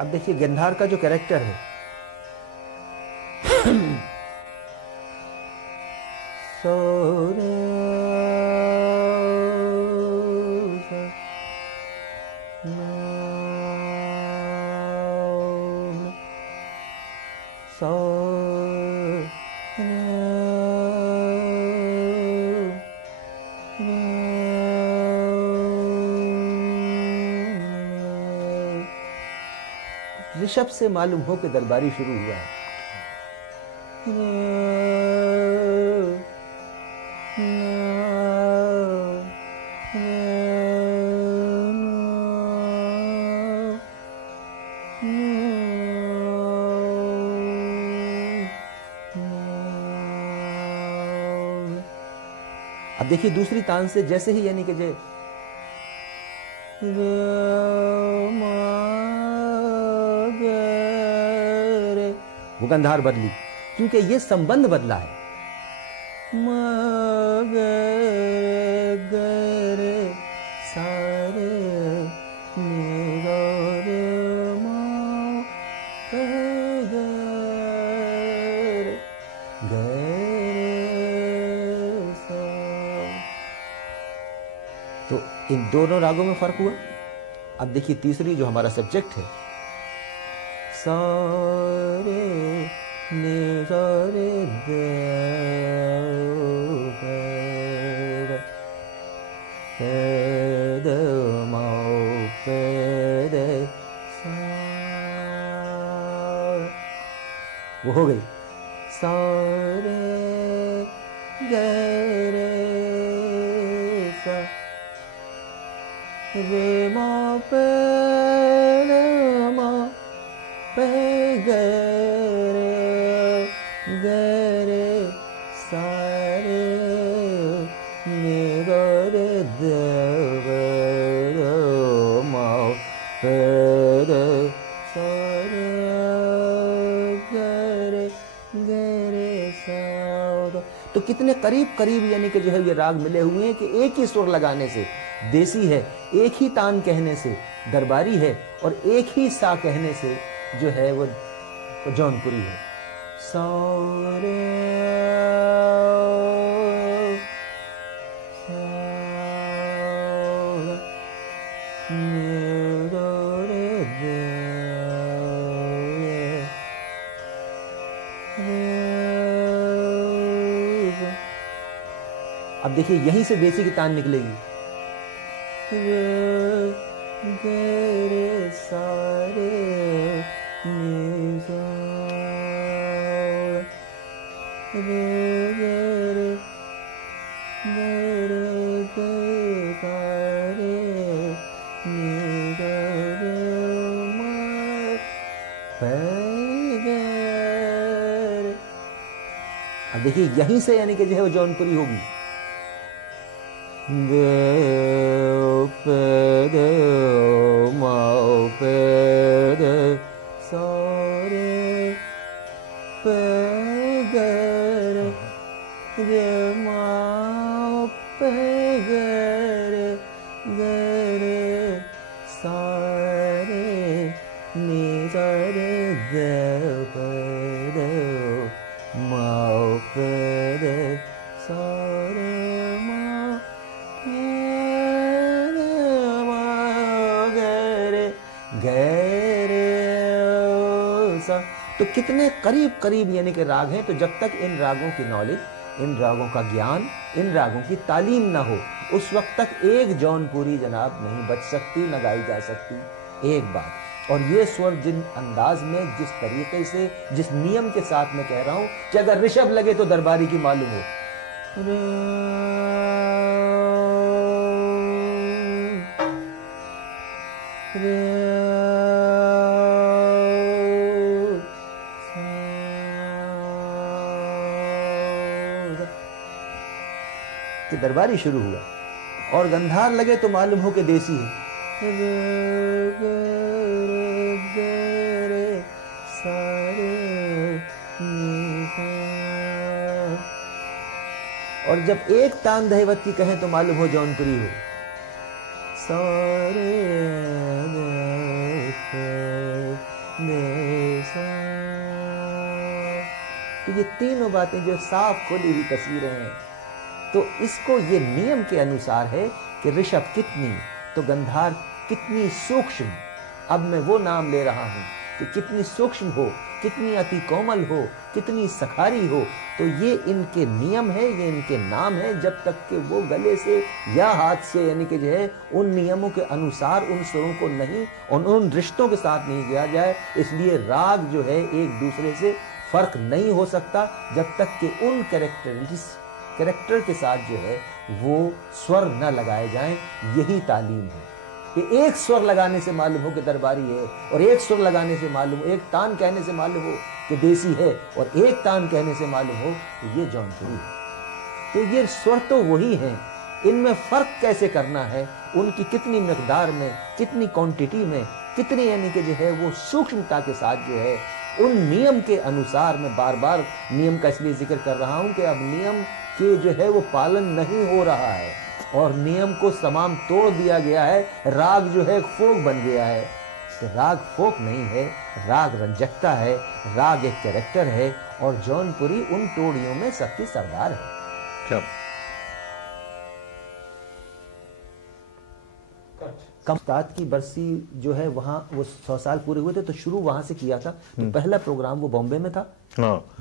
अब देखिए गंधार का जो कैरेक्टर है सोरे ऋषभ से मालूम हो कि दरबारी शुरू हुआ है। अब देखिए दूसरी तान से जैसे ही यानी कि जे वो गंधार बदली, क्योंकि ये संबंध बदला है। सारे तो इन दोनों रागों में फर्क हुआ। अब देखिए तीसरी जो हमारा सब्जेक्ट है, सारे ने सारे दे वो हो गई। सारे गरे सा रे मा पे मा पे गरे गरे सारे निगरे देव मा पे सारे गरे गरे सा। तो कितने करीब करीब यानी कि जो है ये राग मिले हुए हैं कि एक ही सुर लगाने से देसी है, एक ही तान कहने से दरबारी है, और एक ही सा कहने से जो है वो जौनपुरी है। सारे अब देखिए यहीं से देसी की तान निकलेगी। गरे सारे गरे अब देखिए यहीं से यानी कि जो है वो जौनपुरी होगी। सारे पैगर पैगर गरे सारे निजरे माओ पैर सारे तो कितने करीब करीब यानी कि राग हैं। तो जब तक इन रागों की नॉलेज, इन रागों का ज्ञान, इन रागों की तालीम ना हो, उस वक्त तक एक जौनपुरी जनाब नहीं बच सकती, न गाई जा सकती। एक बात, और ये स्वर जिन अंदाज में, जिस तरीके से, जिस नियम के साथ मैं कह रहा हूं कि अगर ऋषभ लगे तो दरबारी की मालूम हो। कि दरबारी शुरू हुआ, और गंधार लगे तो मालूम हो कि देसी है। और जब एक तान दहेवत की कहें तो मालूम हो जौनपुरी हो। सारे सा। तो ये तीनों बातें जो साफ खोली हुई तस्वीरें हैं, तो इसको ये नियम के अनुसार है कि ऋषभ कितनी, तो गंधार कितनी सूक्ष्म। अब मैं वो नाम ले रहा हूं कि कितनी सूक्ष्म हो, कितनी अति कोमल हो, कितनी सखारी हो। तो ये इनके नियम है, ये इनके नाम है, जब तक कि वो गले से या हाथ से यानी कि जो है उन नियमों के अनुसार उन स्वरों को नहीं और उन रिश्तों के साथ नहीं किया जाए। इसलिए राग जो है एक दूसरे से फर्क नहीं हो सकता जब तक कि उन कैरेक्टर के साथ जो है वो स्वर न लगाए जाएं। यही तालीम है कि एक स्वर लगाने से मालूम हो कि दरबारी है, और एक स्वर लगाने से मालूम हो, एक तान कहने से मालूम हो कि देसी है, और एक तान कहने से मालूम हो कि ये जौनपुरी है। तो ये स्वर तो वही हैं, इनमें फर्क कैसे करना है, उनकी कितनी मिकदार में, कितनी क्वांटिटी में, कितनी यानी कि जो है वो सूक्ष्मता के साथ जो है उन नियम के अनुसार। मैं बार बार नियम का इसलिए जिक्र कर रहा हूं कि अब नियम के जो है वो पालन नहीं हो रहा है और नियम को तमाम तोड़ दिया गया है। राग जो है फोक बन गया है। तो राग फोक नहीं है, राग रंजकता है, राग एक कैरेक्टर है, और जौनपुरी उन टोड़ियों में सबकी सरदार है। क्या उस्ताद की बरसी जो है वहाँ वो 100 साल पूरे हुए थे, तो शुरू वहां से किया था। तो पहला प्रोग्राम वो बॉम्बे में था।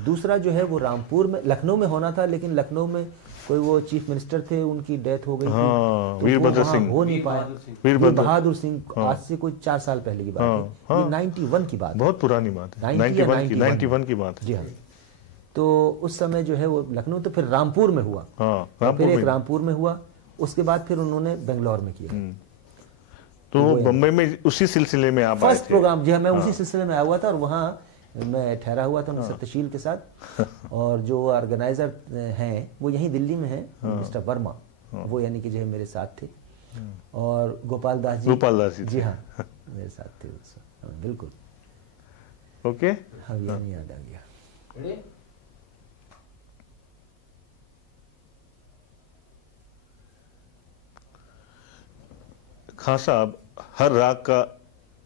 दूसरा जो है वो रामपुर में, लखनऊ में होना था, लेकिन लखनऊ में कोई वो चीफ मिनिस्टर थे, उनकी डेथ हो गई थी, तो वीरभद्र सिंह हो नहीं पाया। वीरभद्र बहादुर सिंह आज से कोई 4 साल पहले की बात है, 91 की बात, बहुत पुरानी बात है, 91 की बात है। जी हाँ। तो उस समय जो है वो लखनऊ, तो फिर रामपुर में हुआ, फिर एक रामपुर में हुआ, उसके बाद फिर उन्होंने बेंगलोर में किया। तो बम्बई में उसी सिलसिले में आप फर्स्ट प्रोग्राम, जी हाँ, मैं उसी सिलसिले में आया हुआ था, और वहाँ मैं ठहरा हुआ था उनके सत्यशील के साथ। और जो ऑर्गेनाइजर हैं वो यहीं दिल्ली में हैं, मिस्टर वर्मा, वो यानी कि जो है मेरे साथ थे। और गोपाल दास जी, जी हाँ, मेरे साथ थे उस वक्त। बिल्कुल ओके, हाँ, याद आ गया। खान साहब, हर राग का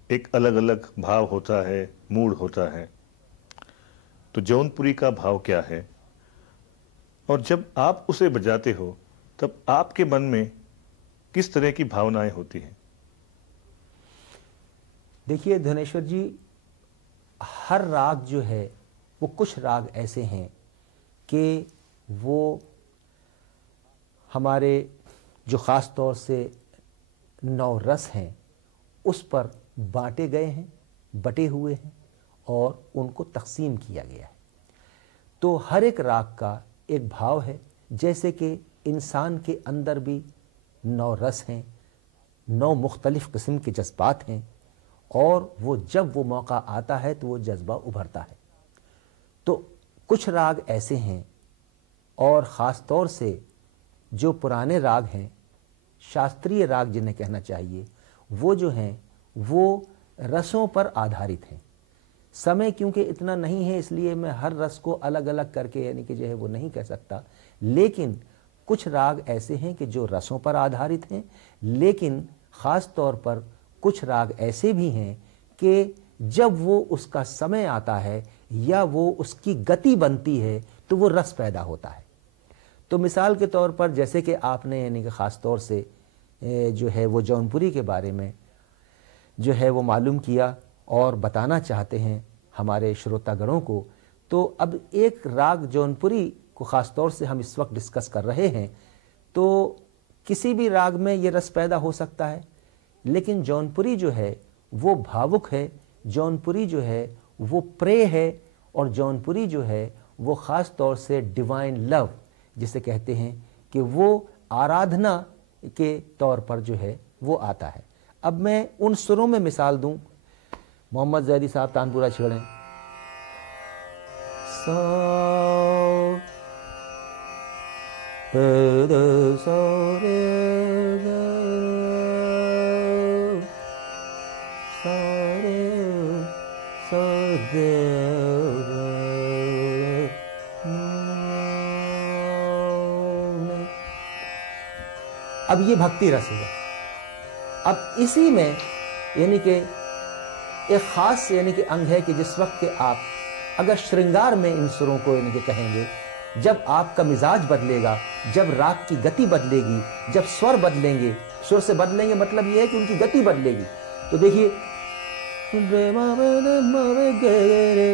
एक अलग अलग भाव होता है, मूड होता है। तो जौनपुरी का भाव क्या है, और जब आप उसे बजाते हो तब आपके मन में किस तरह की भावनाएं होती हैं? देखिए धनेश्वर जी, हर राग जो है वो, कुछ राग ऐसे हैं कि वो हमारे जो ख़ास तौर से 9 रस हैं उस पर बांटे गए हैं, बटे हुए हैं, और उनको तकसीम किया गया है। तो हर एक राग का एक भाव है। जैसे कि इंसान के अंदर भी 9 रस हैं, 9 मुख्तलिफ किस्म के जज्बात हैं, और वो जब वो मौका आता है तो वो जज्बा उभरता है। तो कुछ राग ऐसे हैं, और ख़ास तौर से जो पुराने राग हैं, शास्त्रीय राग जिन्हें कहना चाहिए, वो जो हैं वो रसों पर आधारित हैं। समय क्योंकि इतना नहीं है, इसलिए मैं हर रस को अलग अलग करके यानी कि जो है वो नहीं कह सकता, लेकिन कुछ राग ऐसे हैं कि जो रसों पर आधारित हैं। लेकिन ख़ास तौर पर कुछ राग ऐसे भी हैं कि जब वो उसका समय आता है या वो उसकी गति बनती है तो वो रस पैदा होता है। तो मिसाल के तौर पर जैसे कि आपने यानी कि ख़ास तौर से जो है वो जौनपुरी के बारे में जो है वो मालूम किया और बताना चाहते हैं हमारे श्रोतागणों को, तो अब एक राग जौनपुरी को ख़ास तौर से हम इस वक्त डिस्कस कर रहे हैं। तो किसी भी राग में ये रस पैदा हो सकता है, लेकिन जौनपुरी जो है वो भावुक है, जौनपुरी जो है वो प्रे है, और जौनपुरी जो है वो ख़ास तौर से डिवाइन लव जिसे कहते हैं कि वो आराधना के तौर पर जो है वो आता है। अब मैं उन सुरों में मिसाल दूं, मोहम्मद ज़ैदी साहब तानपुरा छेड़ें, सो सो अब ये भक्ति रस है। अब इसी में यानी कि एक खास यानी कि अंग है कि जिस वक्त के आप अगर श्रृंगार में इन सुरों को यानी कि कहेंगे, जब आपका मिजाज बदलेगा, जब राग की गति बदलेगी, जब स्वर बदलेंगे, सुर से बदलेंगे मतलब ये है कि उनकी गति बदलेगी। तो देखिए रे मावे रे मावे गे रे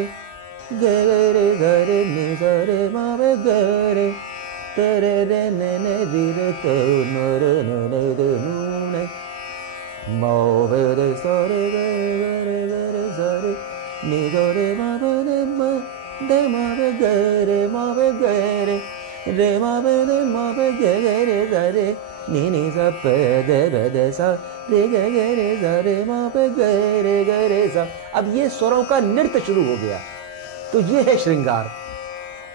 गे रे गे रे नि सा रे मावे गे रे तेरे रे ने री रे तो न रे न रे नु ने मावे रे सा रे गे रे गे रे सा रे नि सा रे मावे रे मा दे मावे गे रे मावे गे रे मावे रे मावे गे रे सा रे नी नी सा पे दे सा रे गे रे सा रे मा पे गे रे सा। अब ये स्वरों का नृत्य शुरू हो गया। तो ये है श्रृंगार।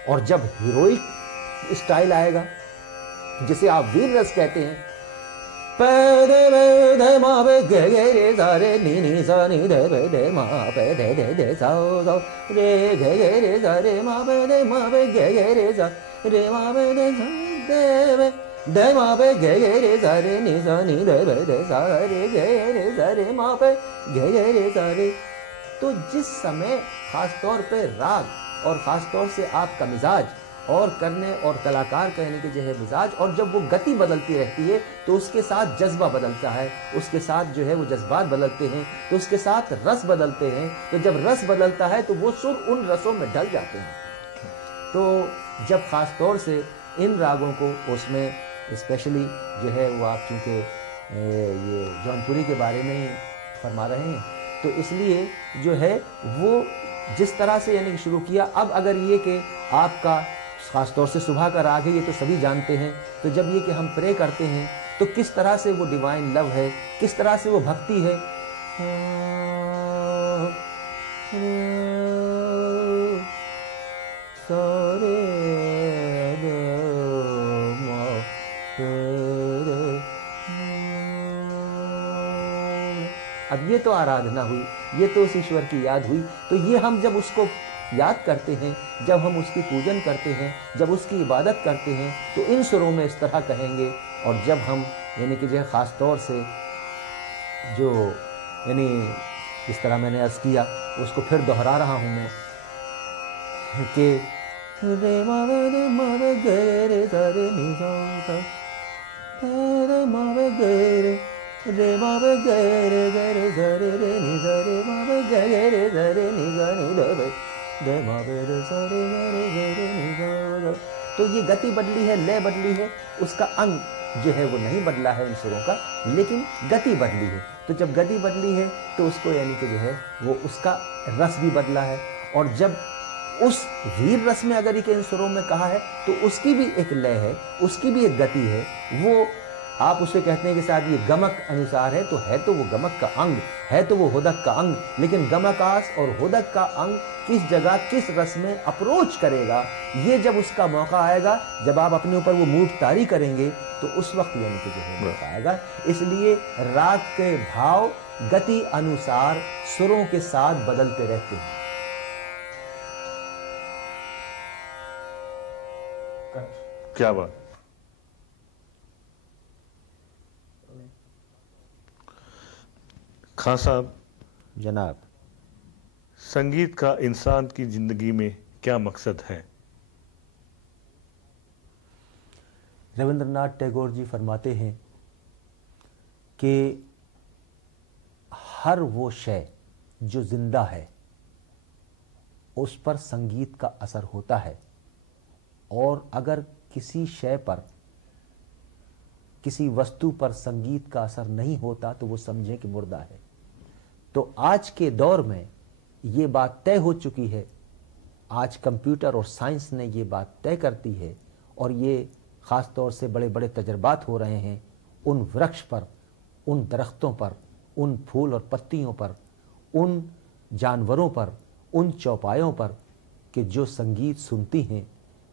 और जब हीरोइक स्टाइल आएगा, जिसे आप वीर रस कहते हैं, पे दे मा पे गे रे सा रे नी सा नी दे मा पे दे सा रे गे रे सा रे मा पे गे रे सा रे मा पे दे दे मा पे गे रे सा रे नी सा नी दे सा रे गे रे सा रे मा पे गे रे सा रे। तो जिस समय खास तौर पे राग और खास तौर से आपका मिजाज और करने और कलाकार कहने के जो है मिजाज, और जब वो गति बदलती रहती है तो उसके साथ जज्बा बदलता है, उसके साथ जो है वो जज्बात बदलते हैं, तो उसके साथ रस बदलते हैं। तो जब रस बदलता है तो वो सुर उन रसों में ढल जाते हैं। तो जब खास तौर से इन रागों को उसमें स्पेशली जो है वो आप चूँकि ये जौनपुरी के बारे में ही फरमा रहे हैं, तो इसलिए जो है वो जिस तरह से यानी कि शुरू किया। अब अगर ये कि आपका खास तौर से सुबह का राग है, ये तो सभी जानते हैं। तो जब ये कि हम प्रे करते हैं तो किस तरह से वो डिवाइन लव है, किस तरह से वो भक्ति है। अब ये तो आराधना हुई, ये तो उस ईश्वर की याद हुई। तो ये हम जब उसको याद करते हैं, जब हम उसकी पूजन करते हैं, जब उसकी इबादत करते हैं, तो इन सुरों में इस तरह कहेंगे। और जब हम यानी कि जो है ख़ास तौर से जो यानी जिस तरह मैंने अर्ज़ किया उसको फिर दोहरा रहा हूँ मैं कि रे मावे गे रे सा रे नी सा रे मावे गे रे मावे गे रे सा रे नी सा रे मावे गे रे सा रे नी सा नी दे मावे रे सा रे नी सा। तो ये गति बदली है, लय बदली है, उसका अंग जो है वो नहीं बदला है इन सुरों का, लेकिन गति बदली है। तो जब गति बदली है तो उसको यानी कि जो है वो उसका रस भी बदला है। और जब उस वीर रस में अगर इन सुरों में कहा है तो उसकी भी एक लय है, उसकी भी एक गति है। वो आप उसे कहते हैं कि साहब ये गमक अनुसार है, तो वो गमक का अंग है, तो वो होदक का अंग। लेकिन गमकास और होदक का अंग किस जगह किस रस में अप्रोच करेगा, ये जब उसका मौका आएगा, जब आप अपने ऊपर वो मूठ तारी करेंगे तो उस वक्त यानी कि जो है मौका आएगा। इसलिए राग के भाव गति अनुसार सुरों के साथ बदलते रहते हैं। क्या बात। खान साहब जनाब, संगीत का इंसान की जिंदगी में क्या मकसद है? रविंद्रनाथ टैगोर जी फरमाते हैं कि हर वो शय जो जिंदा है उस पर संगीत का असर होता है, और अगर किसी शय पर, किसी वस्तु पर संगीत का असर नहीं होता तो वो समझें कि मुर्दा है। तो आज के दौर में ये बात तय हो चुकी है, आज कंप्यूटर और साइंस ने ये बात तय करती है, और ये ख़ास तौर से बड़े बड़े तजर्बात हो रहे हैं उन वृक्ष पर, उन दरख्तों पर, उन फूल और पत्तियों पर, उन जानवरों पर, उन चौपायों पर, कि जो संगीत सुनती हैं,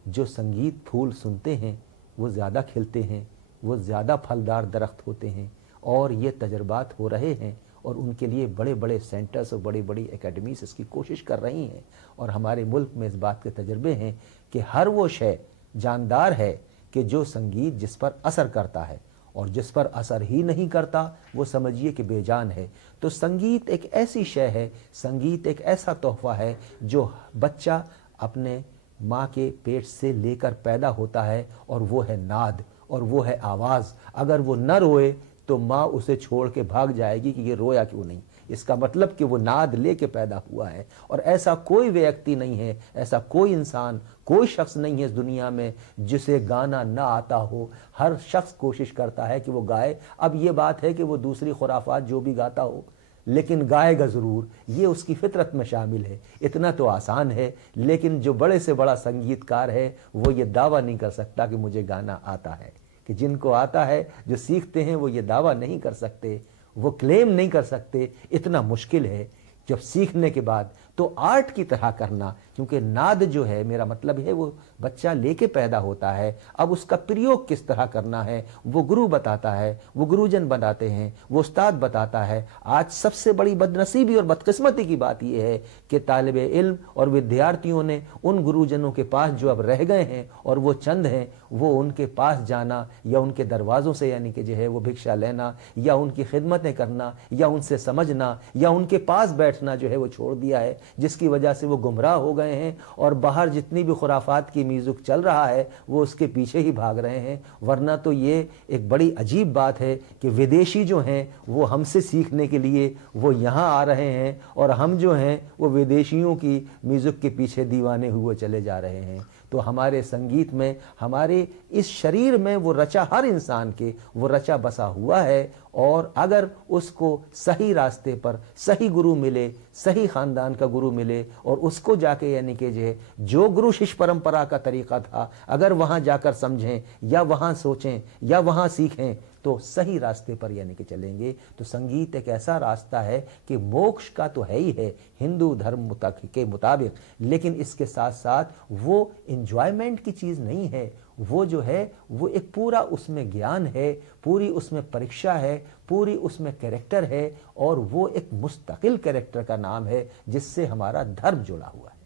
जो संगीत फूल सुनते हैं वो ज़्यादा खिलते हैं, वो ज़्यादा फलदार दरख्त होते हैं। और ये तजर्बात हो रहे हैं, और उनके लिए बड़े बड़े सेंटर्स और बड़ी बड़ी एकेडमीज इसकी कोशिश कर रही हैं। और हमारे मुल्क में इस बात के तजर्बे हैं कि हर वो शय जानदार है कि जो संगीत जिस पर असर करता है, और जिस पर असर ही नहीं करता वो समझिए कि बेजान है। तो संगीत एक ऐसी शय है, संगीत एक ऐसा तोहफा है जो बच्चा अपने माँ के पेट से लेकर पैदा होता है, और वो है नाद और वो है आवाज़। अगर वो न रोए तो माँ उसे छोड़ के भाग जाएगी कि ये रोया क्यों नहीं। इसका मतलब कि वो नाद लेके पैदा हुआ है। और ऐसा कोई व्यक्ति नहीं है, ऐसा कोई इंसान, कोई शख्स नहीं है इस दुनिया में जिसे गाना ना आता हो। हर शख्स कोशिश करता है कि वो गाए। अब ये बात है कि वो दूसरी खुराफात जो भी गाता हो, लेकिन गाएगा ज़रूर, ये उसकी फितरत में शामिल है। इतना तो आसान है। लेकिन जो बड़े से बड़ा संगीतकार है वो ये दावा नहीं कर सकता कि मुझे गाना आता है। कि जिनको आता है, जो सीखते हैं, वो ये दावा नहीं कर सकते, वो क्लेम नहीं कर सकते। इतना मुश्किल है जब सीखने के बाद तो आर्ट की तरह करना, क्योंकि नाद जो है, मेरा मतलब है, वो बच्चा लेके पैदा होता है। अब उसका प्रयोग किस तरह करना है वो गुरु बताता है, वो गुरुजन बनाते हैं, वो उस्ताद बताता है। आज सबसे बड़ी बदनसीबी और बदकिस्मती की बात यह है कि तालिबे इल्म और विद्यार्थियों ने उन गुरुजनों के पास जो अब रह गए हैं, और वो चंद हैं, वो उनके पास जाना या उनके दरवाज़ों से यानी कि जो है वो भिक्षा लेना या उनकी खिदमतें करना या उनसे समझना या उनके पास बैठना जो है वो छोड़ दिया है, जिसकी वजह से वो गुमराह हो गए हैं। और बाहर जितनी भी खुराफात की म्यूज़िक चल रहा है वो उसके पीछे ही भाग रहे हैं। वरना तो ये एक बड़ी अजीब बात है कि विदेशी जो हैं वो हमसे सीखने के लिए वो यहाँ आ रहे हैं, और हम जो हैं वो विदेशियों की म्यूज़िक के पीछे दीवाने हुए चले जा रहे हैं। तो हमारे संगीत में, हमारे इस शरीर में वो रचा, हर इंसान के वो रचा बसा हुआ है। और अगर उसको सही रास्ते पर सही गुरु मिले, सही ख़ानदान का गुरु मिले, और उसको जाके यानी कि जो गुरु शिष्य परंपरा का तरीक़ा था, अगर वहाँ जाकर समझें या वहाँ सोचें या वहाँ सीखें तो सही रास्ते पर यानी कि चलेंगे। तो संगीत एक ऐसा रास्ता है कि मोक्ष का तो है ही है हिंदू धर्म के मुताबिक, लेकिन इसके साथ साथ वो इंजॉयमेंट की चीज़ नहीं है। वो जो है वो एक पूरा उसमें ज्ञान है, पूरी उसमें परीक्षा है, पूरी उसमें कैरेक्टर है, और वो एक मुस्तकिल कैरेक्टर का नाम है जिससे हमारा धर्म जुड़ा हुआ है।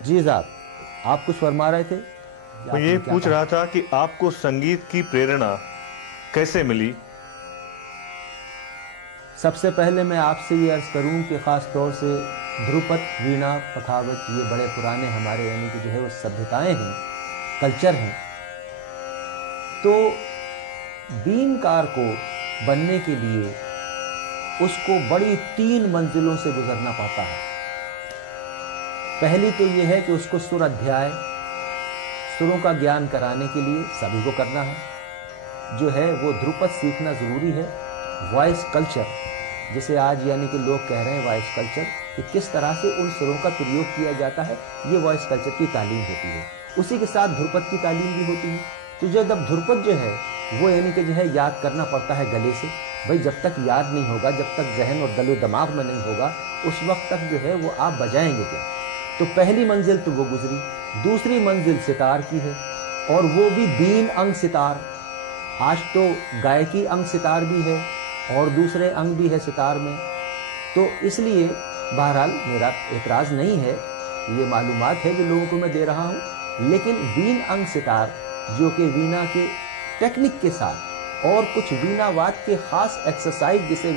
जी साहब, आप कुछ फरमा रहे थे? मैं ये पूछ रहा था कि आपको संगीत की प्रेरणा कैसे मिली? सबसे पहले मैं आपसे ये अर्ज करूं कि ख़ास तौर से ध्रुपद, वीणा, पखावज, ये बड़े पुराने हमारे यानी कि जो है वो सभ्यताएं हैं, कल्चर हैं। तो बीनकार को बनने के लिए उसको बड़ी 3 मंजिलों से गुजरना पड़ता है। पहली तो ये है कि उसको सुर अध्याय, सुरों का ज्ञान कराने के लिए सभी को करना है, जो है वो ध्रुपद सीखना ज़रूरी है। वॉइस कल्चर, जिसे आज यानी कि लोग कह रहे हैं वॉइस कल्चर, कि किस तरह से उन सुरों का प्रयोग किया जाता है, ये वॉइस कल्चर की तालीम होती है। उसी के साथ ध्रुपद की तालीम भी होती है। तो जब ध्रुपद जो है वो यानी कि जो है याद करना पड़ता है गले से। भाई जब तक याद नहीं होगा, जब तक जहन और दिलो दिमाग में नहीं होगा, उस वक्त तक जो है वो आप बजाएंगे क्या? तो पहली मंजिल तो वो गुजरी। दूसरी मंजिल सितार की है, और वो भी 3 अंग सितार। आज तो गायकी अंग सितार भी है और दूसरे अंग भी है सितार में। तो इसलिए बहरहाल मेरा एतराज़ नहीं है, ये मालूमात है जो लोगों को मैं दे रहा हूँ। लेकिन 3 अंग सितार जो कि वीणा के टेक्निक के साथ और कुछ वीणावाद के ख़ास एक्सरसाइज, जिसे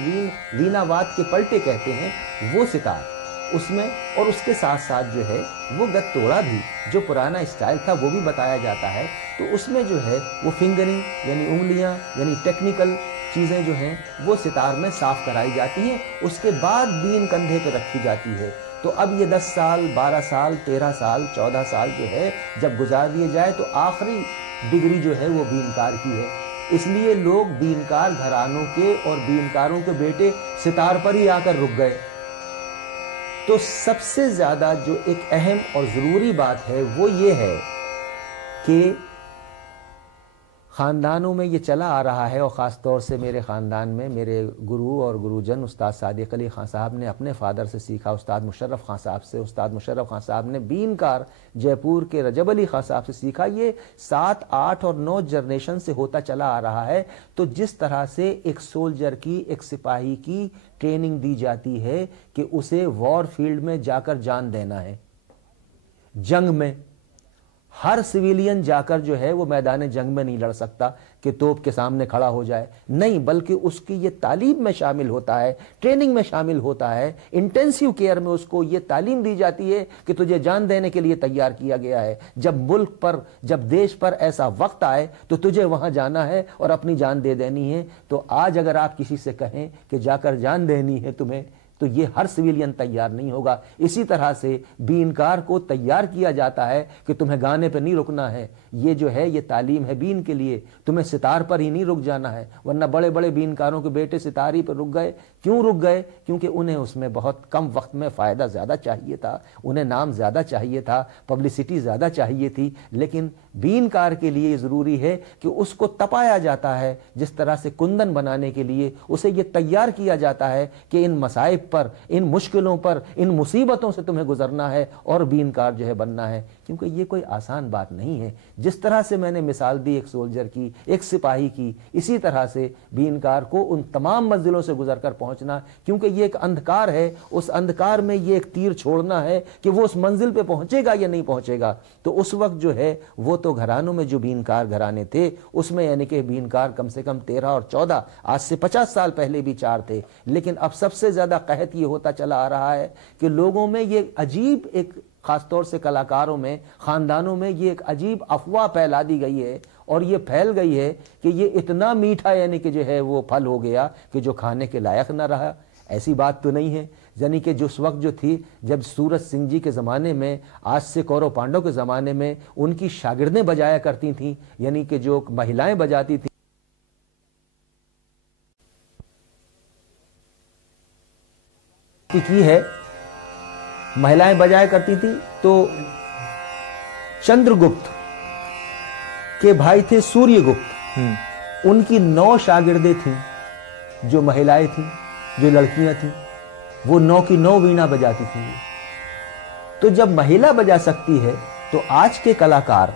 वीणावाद के पलटे कहते हैं, वो सितार उसमें, और उसके साथ साथ जो है वो गत्तोड़ा भी, जो पुराना स्टाइल था, वो भी बताया जाता है। तो उसमें जो है वो फिंगरिंग यानी उंगलियां यानी टेक्निकल चीज़ें जो हैं वो सितार में साफ कराई जाती हैं। उसके बाद बीन कंधे पर रखी जाती है। तो अब ये 10 साल, 12 साल, 13 साल, 14 साल जो है जब गुजार दिए जाए तो आखिरी डिग्री जो है वो बीनकार की है। इसलिए लोग बीनकार घरानों के और बीनकारों के बेटे सितार पर ही आकर रुक गए। तो सबसे ज़्यादा जो एक अहम और ज़रूरी बात है वो ये है कि ख़ानदानों में ये चला आ रहा है, और ख़ास तौर से मेरे ख़ानदान में मेरे गुरु और गुरुजन उस्ताद सादिक अली ख़ान साहब ने अपने फ़ादर से सीखा, उस्ताद मुशर्रफ ख़ान साहब से। उस्ताद मुशर्रफ ख़ान साहब ने बीनकार जयपुर के रजब अली ख़ान साहब से सीखा। ये 7, 8 और 9 जनरेशन से होता चला आ रहा है। तो जिस तरह से एक सोल्जर की, एक सिपाही की ट्रेनिंग दी जाती है कि उसे वॉर फील्ड में जाकर जान देना है, जंग में हर सिविलियन जाकर जो है वो मैदान जंग में नहीं लड़ सकता कि तोप के सामने खड़ा हो जाए, नहीं, बल्कि उसकी ये तालीम में शामिल होता है, ट्रेनिंग में शामिल होता है, इंटेंसिव केयर में उसको ये तालीम दी जाती है कि तुझे जान देने के लिए तैयार किया गया है। जब मुल्क पर, जब देश पर ऐसा वक्त आए तो तुझे वहां जाना है और अपनी जान दे देनी है। तो आज अगर आप किसी से कहें कि जाकर जान देनी है तुम्हें, तो ये हर सिविलियन तैयार नहीं होगा। इसी तरह से बीनकार को तैयार किया जाता है कि तुम्हें गाने पर नहीं रुकना है, ये जो है ये तालीम है बीन के लिए, तुम्हें सितार पर ही नहीं रुक जाना है। वरना बड़े बड़े बीनकारों के बेटे सितार ही पर रुक गए। क्यों रुक गए? क्योंकि उन्हें उसमें बहुत कम वक्त में फ़ायदा ज़्यादा चाहिए था, उन्हें नाम ज़्यादा चाहिए था, पब्लिसिटी ज़्यादा चाहिए थी। लेकिन बीनकार के लिए ज़रूरी है कि उसको तपाया जाता है, जिस तरह से कुंदन बनाने के लिए उसे ये तैयार किया जाता है कि इन मसाइब पर, इन मुश्किलों पर, इन मुसीबतों से तुम्हें गुजरना है और बीनकार जो है बनना है। क्योंकि ये कोई आसान बात नहीं है। जिस तरह से मैंने मिसाल दी एक सोल्जर की, एक सिपाही की, इसी तरह से बीनकार को उन तमाम मंजिलों से गुजरकर पहुंचना, क्योंकि ये एक अंधकार है, उस अंधकार में ये एक तीर छोड़ना है कि वो उस मंजिल पे पहुंचेगा या नहीं पहुंचेगा। तो उस वक्त जो है वो तो घरानों में जो बीनकार घराने थे उसमें यानी कि बीनकार कम से कम 13 और 14, आज से 50 साल पहले भी 4 थे। लेकिन अब सबसे ज्यादा कहत ये होता चला आ रहा है कि लोगों में ये अजीब, एक खासतौर से कलाकारों में, खानदानों में ये एक अजीब अफवाह फैला दी गई है, और ये फैल गई है कि ये इतना मीठा यानी कि जो है वो फल हो गया कि जो खाने के लायक न रहा। ऐसी बात तो नहीं है। यानी कि जिस वक्त जो थी, जब सूरज सिंह जी के ज़माने में, आज से कौरव पांडव के ज़माने में उनकी शागिर्दें बजाया करती थीं, यानी कि जो महिलाएं बजाती थी की है, महिलाएं बजाया करती थी। तो चंद्रगुप्त के भाई थे सूर्यगुप्त, उनकी 9 शागिर्दें थीं जो महिलाएं थीं, जो लड़कियां थीं, वो 9 की 9 वीणा बजाती थीं। तो जब महिला बजा सकती है तो आज के कलाकार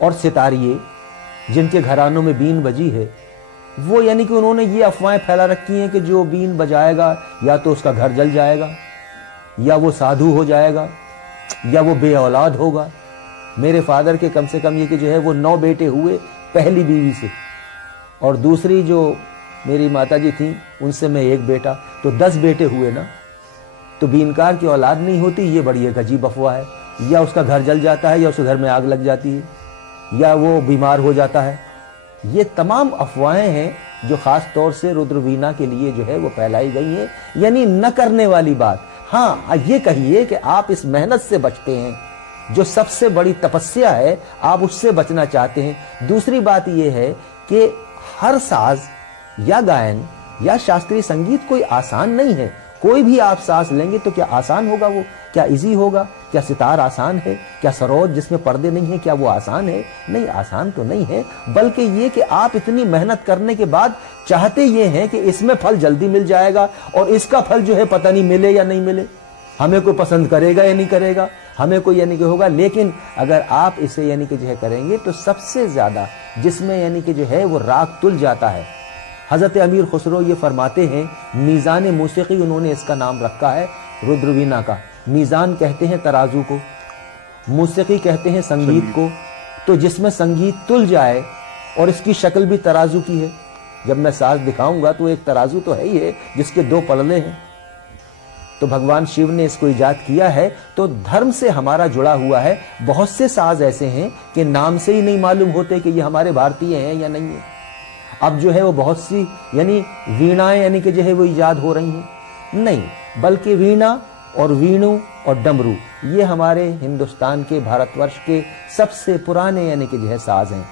और सितारिये जिनके घरानों में बीन बजी है, वो यानी कि उन्होंने ये अफवाहें फैला रखी हैं कि जो बीन बजाएगा या तो उसका घर जल जाएगा, या वो साधु हो जाएगा, या वो बेऔलाद होगा। मेरे फादर के कम से कम ये कि जो है वो 9 बेटे हुए पहली बीवी से, और दूसरी जो मेरी माताजी थी उनसे मैं 1 बेटा, तो 10 बेटे हुए ना। तो बीनकार की औलाद नहीं होती, ये बड़ी एक अजीब अफवाह है। या उसका घर जल जाता है, या उसके घर में आग लग जाती है, या वो बीमार हो जाता है। ये तमाम अफवाहें हैं जो खास तौर से रुद्रवीणा के लिए जो है वो फैलाई गई हैं, यानी न करने वाली बात। हाँ, ये कहिए कि आप इस मेहनत से बचते हैं, जो सबसे बड़ी तपस्या है, आप उससे बचना चाहते हैं। दूसरी बात यह है कि हर साज या गायन या शास्त्रीय संगीत कोई आसान नहीं है। कोई भी आप साज लेंगे तो क्या आसान होगा? वो क्या इजी होगा? क्या सितार आसान है? क्या सरोद जिसमें पर्दे नहीं है, क्या वो आसान है? नहीं, आसान तो नहीं है। बल्कि ये कि आप इतनी मेहनत करने के बाद चाहते ये हैं कि इसमें फल जल्दी मिल जाएगा, और इसका फल जो है पता नहीं मिले या नहीं मिले, हमें कोई पसंद करेगा या नहीं करेगा, हमें कोई यानी कि होगा। लेकिन अगर आप इसे यानी कि जो है करेंगे तो सबसे ज्यादा जिसमें यानी कि जो है वो राग तुल जाता है। हजरत अमीर खुसरो ये फरमाते हैं, मीज़ान मूसीकी उन्होंने इसका नाम रखा है रुद्रवीणा का। मीज़ान कहते हैं तराजू को, मूसीकी कहते हैं संगीत को। तो जिसमें संगीत तुल जाए, और इसकी शक्ल भी तराजू की है। जब मैं साज दिखाऊंगा तो एक तराजू तो है ही है जिसके 2 पलड़े हैं। तो भगवान शिव ने इसको इजाद किया है। तो धर्म से हमारा जुड़ा हुआ है। बहुत से साज ऐसे हैं कि नाम से ही नहीं मालूम होते कि ये हमारे भारतीय हैं या नहीं है। अब जो है वो बहुत सी यानी वीणाएं यानी कि जो है वो इजाद हो रही हैं, नहीं, बल्कि वीणा और वीणु और डमरू ये हमारे हिंदुस्तान के, भारतवर्ष के सबसे पुराने यानी कि जो है साज हैं।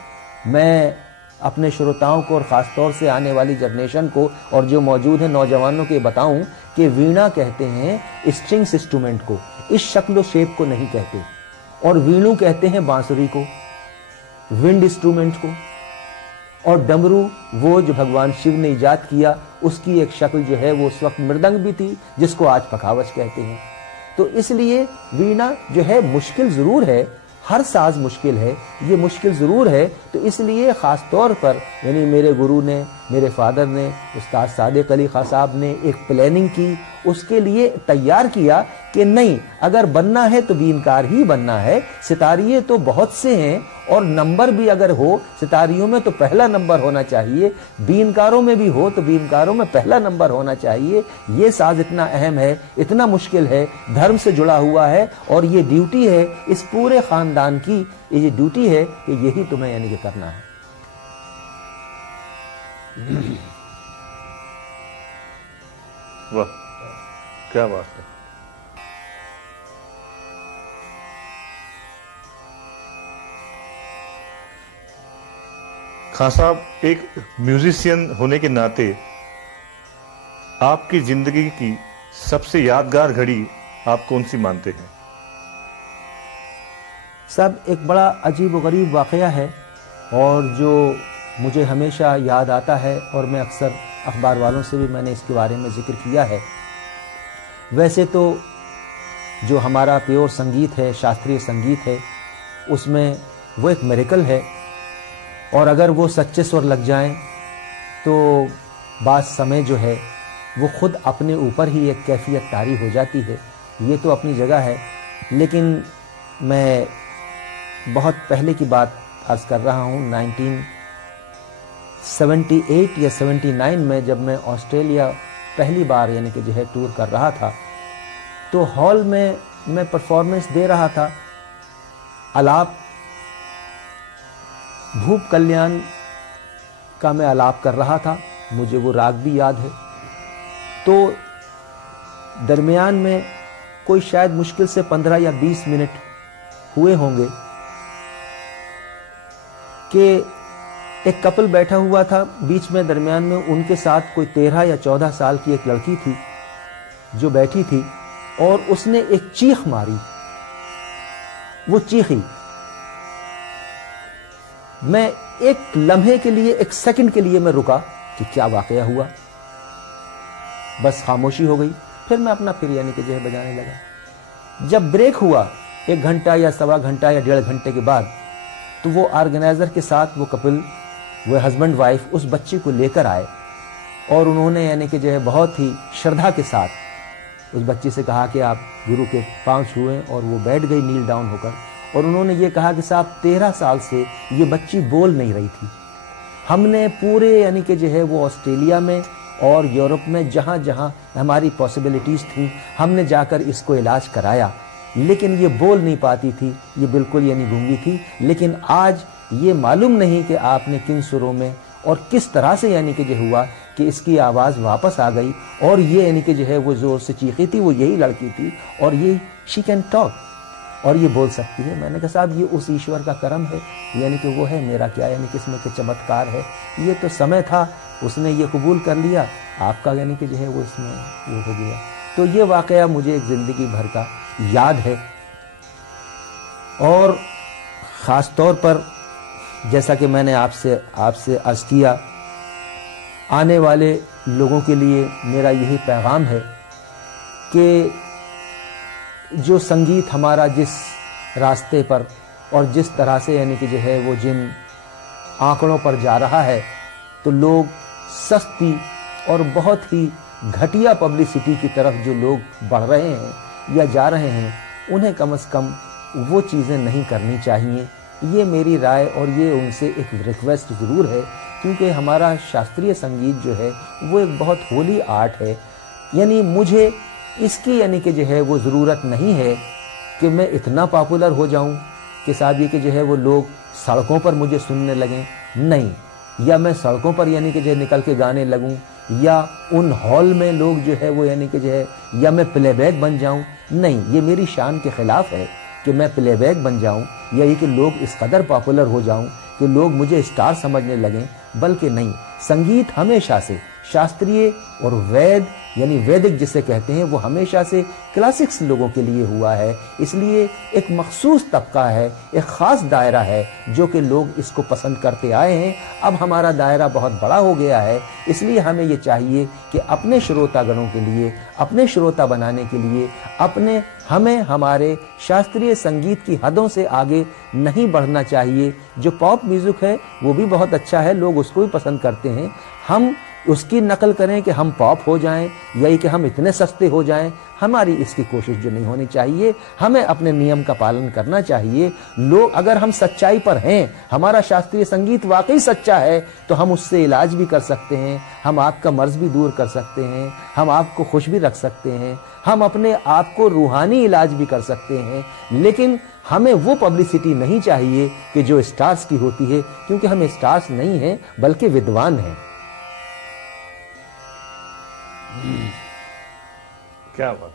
मैं अपने श्रोताओं को और ख़ासतौर से आने वाली जनरेशन को और जो मौजूद हैं नौजवानों के बताऊं कि वीणा कहते हैं स्ट्रिंग्स इंस्ट्रूमेंट को, इस शक्ल शेप को नहीं कहते। और वीणु कहते हैं बांसुरी को, विंड इंस्ट्रूमेंट को। और डमरू वो जो भगवान शिव ने ईजाद किया, उसकी एक शक्ल जो है वो उस वक्त मृदंग भी थी, जिसको आज पखावज कहते हैं। तो इसलिए वीणा जो है मुश्किल जरूर है, हर साज मुश्किल है, ये मुश्किल जरूर है। तो इसलिए ख़ास तौर पर यानी मेरे गुरु ने, मेरे फादर ने, उस्ताद सादिक अली खां साहब ने एक प्लानिंग की, उसके लिए तैयार किया कि नहीं, अगर बनना है तो बीनकार ही बनना है। सितारिये तो बहुत से हैं और नंबर भी अगर हो सितारियों में तो पहला नंबर होना चाहिए, बीनकारों में भी हो तो बीनकारों में पहला नंबर होना चाहिए। ये साज इतना अहम है, इतना मुश्किल है, धर्म से जुड़ा हुआ है और ये ड्यूटी है इस पूरे खानदान की, ये ड्यूटी है कि यही तुम्हें यानी कि करना है। वाह, क्या बात है। खान साहब, एक म्यूजिशियन होने के नाते आपकी जिंदगी की सबसे यादगार घड़ी आप कौन सी मानते हैं? सब एक बड़ा अजीब व गरीब वाक़या है और जो मुझे हमेशा याद आता है और मैं अक्सर अखबार वालों से भी मैंने इसके बारे में जिक्र किया है। वैसे तो जो हमारा प्योर संगीत है, शास्त्रीय संगीत है, उसमें वो एक मिरेकल है और अगर वो सच्चे स्वर लग जाएं तो बात समय जो है वो खुद अपने ऊपर ही एक कैफियत तारी हो जाती है। ये तो अपनी जगह है, लेकिन मैं बहुत पहले की बात अर्ज कर रहा हूँ। 1978 या 79 में जब मैं ऑस्ट्रेलिया पहली बार यानी कि जो है टूर कर रहा था, तो हॉल में मैं परफॉर्मेंस दे रहा था। आलाप भूप कल्याण का मैं आलाप कर रहा था, मुझे वो राग भी याद है। तो दरमियान में कोई शायद मुश्किल से 15 या 20 मिनट हुए होंगे कि एक कपल बैठा हुआ था बीच में, दरमियान में उनके साथ कोई 13 या 14 साल की एक लड़की थी जो बैठी थी और उसने एक चीख मारी। वो चीखी, मैं एक लम्हे के लिए, एक सेकंड के लिए मैं रुका कि क्या वाकया हुआ। बस खामोशी हो गई। फिर मैं अपना फिर यानी कि जो है बजाने लगा। जब ब्रेक हुआ 1 घंटा या सवा घंटा या 1.5 घंटे के बाद, तो वो ऑर्गेनाइजर के साथ वो कपल, वो हस्बैंड वाइफ उस बच्चे को लेकर आए और उन्होंने यानी कि जो है बहुत ही श्रद्धा के साथ उस बच्चे से कहा कि आप गुरु के पांव छुएं, और वो बैठ गई नील डाउन होकर। और उन्होंने ये कहा कि साहब 13 साल से ये बच्ची बोल नहीं रही थी। हमने पूरे यानी कि जो है वो ऑस्ट्रेलिया में और यूरोप में जहाँ जहाँ हमारी पॉसिबिलिटीज़ थी, हमने जाकर इसको इलाज कराया, लेकिन ये बोल नहीं पाती थी, ये बिल्कुल यानी गूंगी थी। लेकिन आज ये मालूम नहीं कि आपने किन सुरों में और किस तरह से यानी कि जो हुआ कि इसकी आवाज़ वापस आ गई और ये यानी कि जो है वो जोर से चीखी थी, वो यही लड़की थी और ये शी कैन टॉक और ये बोल सकती है। मैंने कहा साहब ये उस ईश्वर का करम है, यानी कि वो है, मेरा क्या यानी कि इसमें के चमत्कार है। ये तो समय था, उसने ये कबूल कर लिया, आपका यानी कि जो है वो इसमें वो हो गया। तो ये वाकया मुझे एक ज़िंदगी भर का याद है। और ख़ास तौर पर जैसा कि मैंने आपसे अर्ज़ किया, आने वाले लोगों के लिए मेरा यही पैगाम है कि जो संगीत हमारा जिस रास्ते पर और जिस तरह से यानी कि जो है वो जिन आंकड़ों पर जा रहा है, तो लोग सस्ती और बहुत ही घटिया पब्लिसिटी की तरफ जो लोग बढ़ रहे हैं या जा रहे हैं, उन्हें कम से कम वो चीज़ें नहीं करनी चाहिए। ये मेरी राय और ये उनसे एक रिक्वेस्ट ज़रूर है, क्योंकि हमारा शास्त्रीय संगीत जो है वो एक बहुत होली आर्ट है। यानी मुझे इसकी यानी कि जो है वो ज़रूरत नहीं है कि मैं इतना पॉपुलर हो जाऊं कि साहब ये कि जो है वो लोग सड़कों पर मुझे सुनने लगें, नहीं, या मैं सड़कों पर यानी कि जो है निकल के गाने लगूं, या उन हॉल में लोग जो है वो यानी कि जो है, या मैं प्लेबैक बन जाऊं, नहीं, ये मेरी शान के ख़िलाफ़ है कि मैं प्लेबैक बन जाऊं या ये कि लोग इस कदर पॉपुलर हो जाऊं कि लोग मुझे स्टार समझने लगें। बल्कि नहीं, संगीत हमेशा से शास्त्रीय और वैद यानी वैदिक जिसे कहते हैं, वो हमेशा से क्लासिक्स लोगों के लिए हुआ है। इसलिए एक मखसूस तबका है, एक ख़ास दायरा है जो कि लोग इसको पसंद करते आए हैं। अब हमारा दायरा बहुत बड़ा हो गया है, इसलिए हमें ये चाहिए कि अपने श्रोतागणों के लिए, अपने श्रोता बनाने के लिए हमें हमारे शास्त्रीय संगीत की हदों से आगे नहीं बढ़ना चाहिए। जो पॉप म्यूजिक है वो भी बहुत अच्छा है, लोग उसको भी पसंद करते हैं। हम उसकी नकल करें कि हम पॉप हो जाएं या कि हम इतने सस्ते हो जाएं, हमारी इसकी कोशिश जो नहीं होनी चाहिए। हमें अपने नियम का पालन करना चाहिए। लोग, अगर हम सच्चाई पर हैं, हमारा शास्त्रीय संगीत वाकई सच्चा है, तो हम उससे इलाज भी कर सकते हैं, हम आपका मर्ज भी दूर कर सकते हैं, हम आपको खुश भी रख सकते हैं, हम अपने आप को रूहानी इलाज भी कर सकते हैं। लेकिन हमें वो पब्लिसिटी नहीं चाहिए कि जो स्टार्स की होती है, क्योंकि हम स्टार्स नहीं हैं बल्कि विद्वान हैं। क्या बात।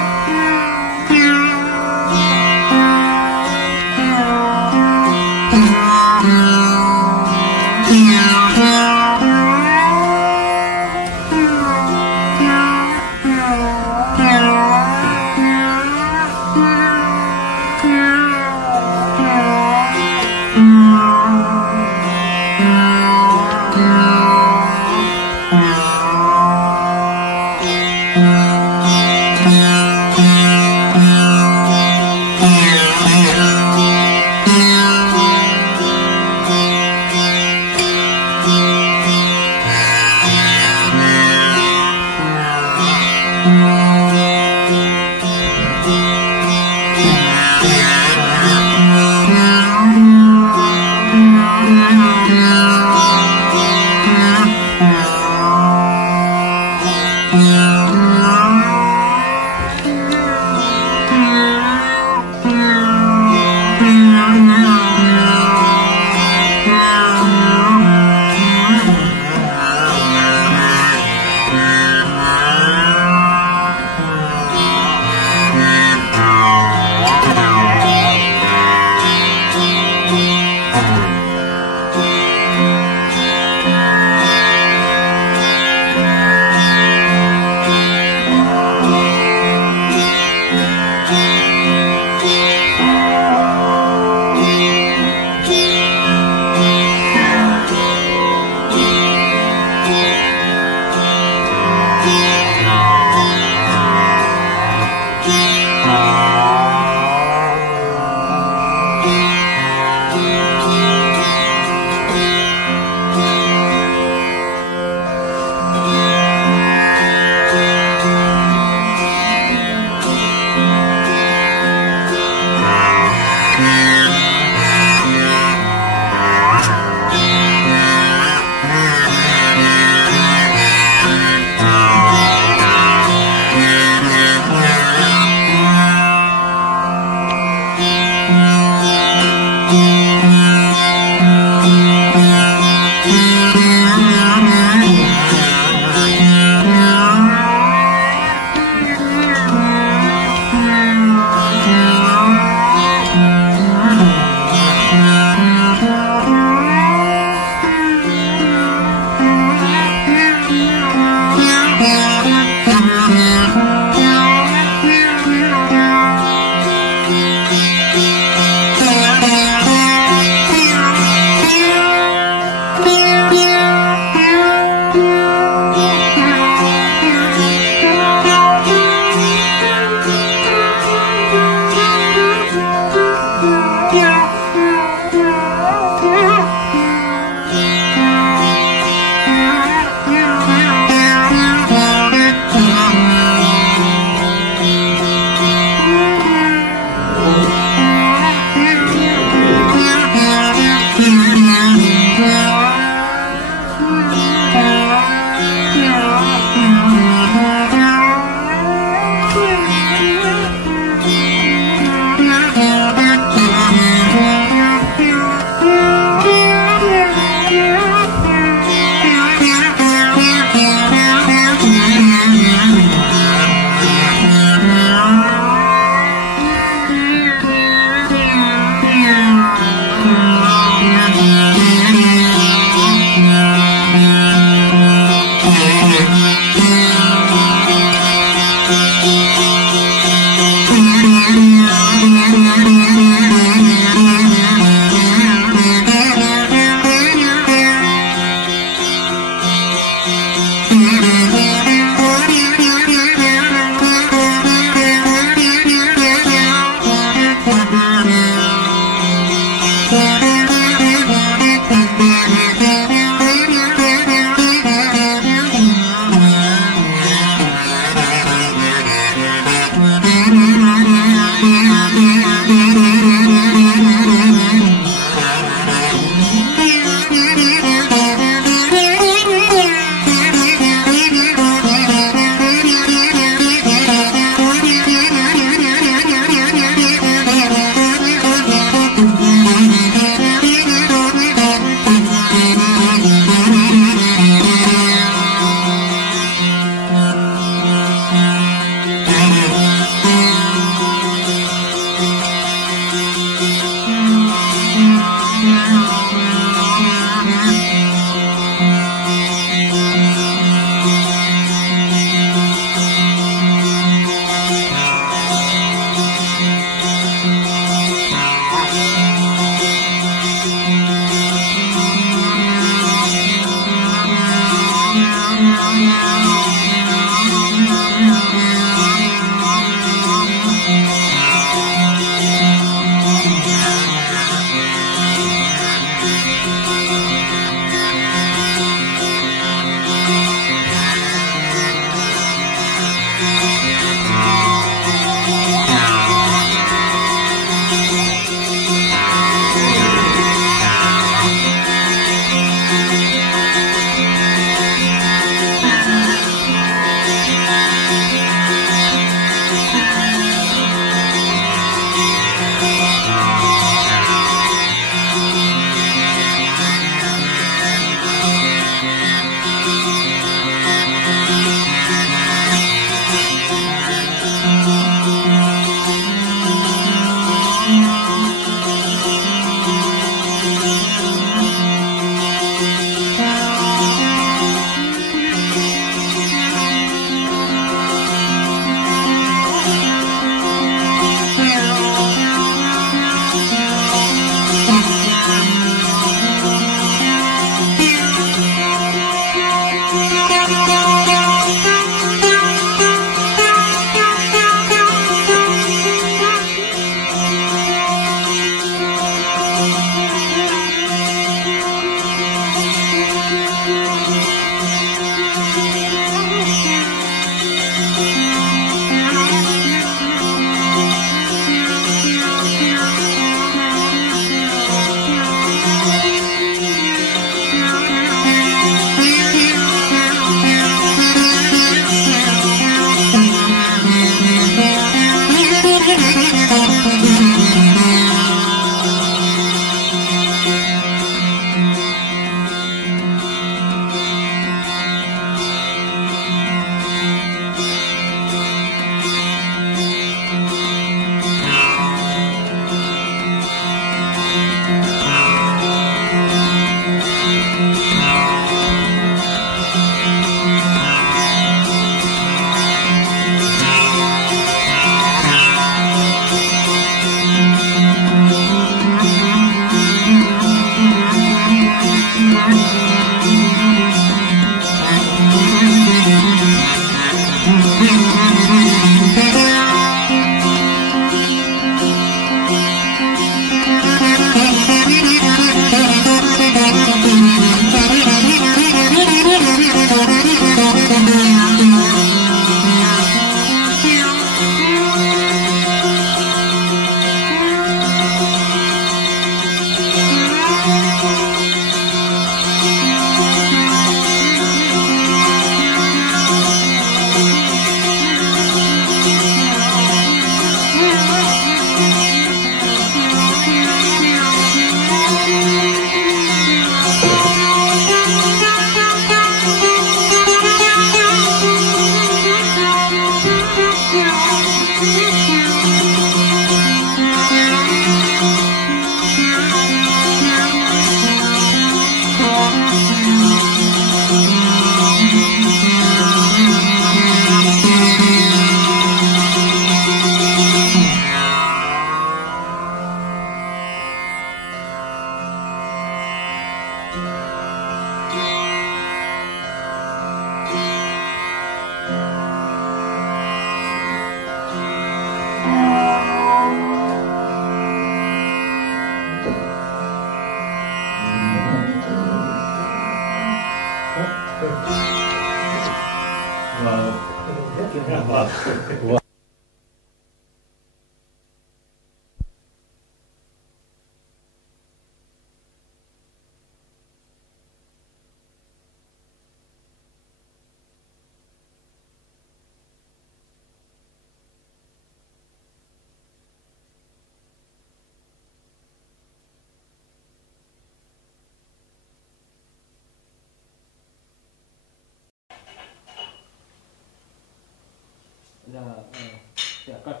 कट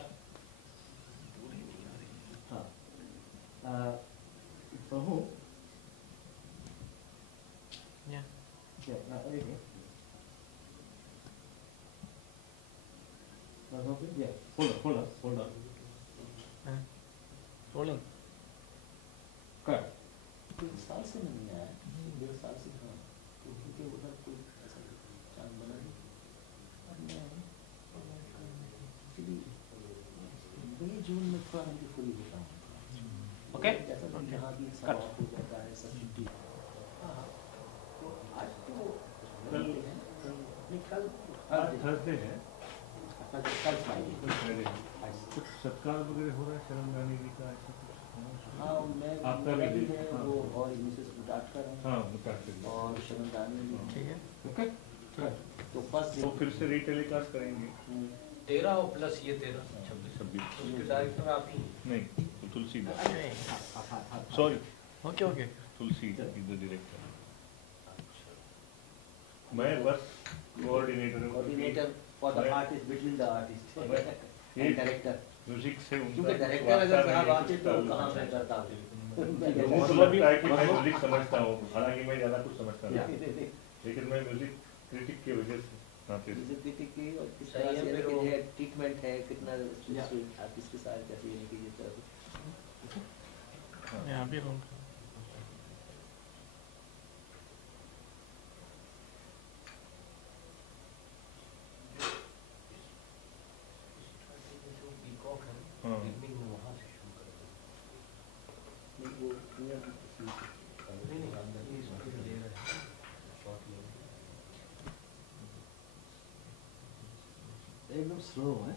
हाँ प्रभु साल से नहीं आया, 1.5 साल से था, तो क्योंकि उधर कोई ऐसा चांद बना नहीं। मई जून में थोड़ा मुझे फुली होता हूँ। ओके जहाँ भी सब हो जाता है सब छुट्टी। तो आज तो कल थर्सडे है, कल फ्राइडे कुछ सत्कार वगैरह हो रहा है शरण गाने जी का ऐसा कुछ? हाँ मैं आपका भी है वो और मिसेस मुटाट कर रहे हैं। हाँ मुटाट कर और शरण गाने भी ठीक है ओके। तो फर्स्ट तो फिर से रीटेलीकास्ट करेंगे 13 प्लस ये 13 26 उसके डायरेक्टर आप ही नहीं तो Tulsi sorry okay okay Tulsi is the director, मैं बस coordinator for the artist between the artist and director. Music से क्योंकि डायरेक्टर अगर साहब आते तो कहाँ से करता मुझे लगता है कि मैं म्यूजिक समझता हूँ, हालांकि मैं ज़्यादा कुछ समझता नहीं, लेकिन मैं म्यूजिक क्रिटिक की वजह से आते क्रिटिक की और किस तरह से यानी कि जो ट्रीटमेंट है कितना आर्टिस्ट के साथ कैसे यानी कि जिस तरह से यहाँ भी रहूँगा। एकदम स्लो है।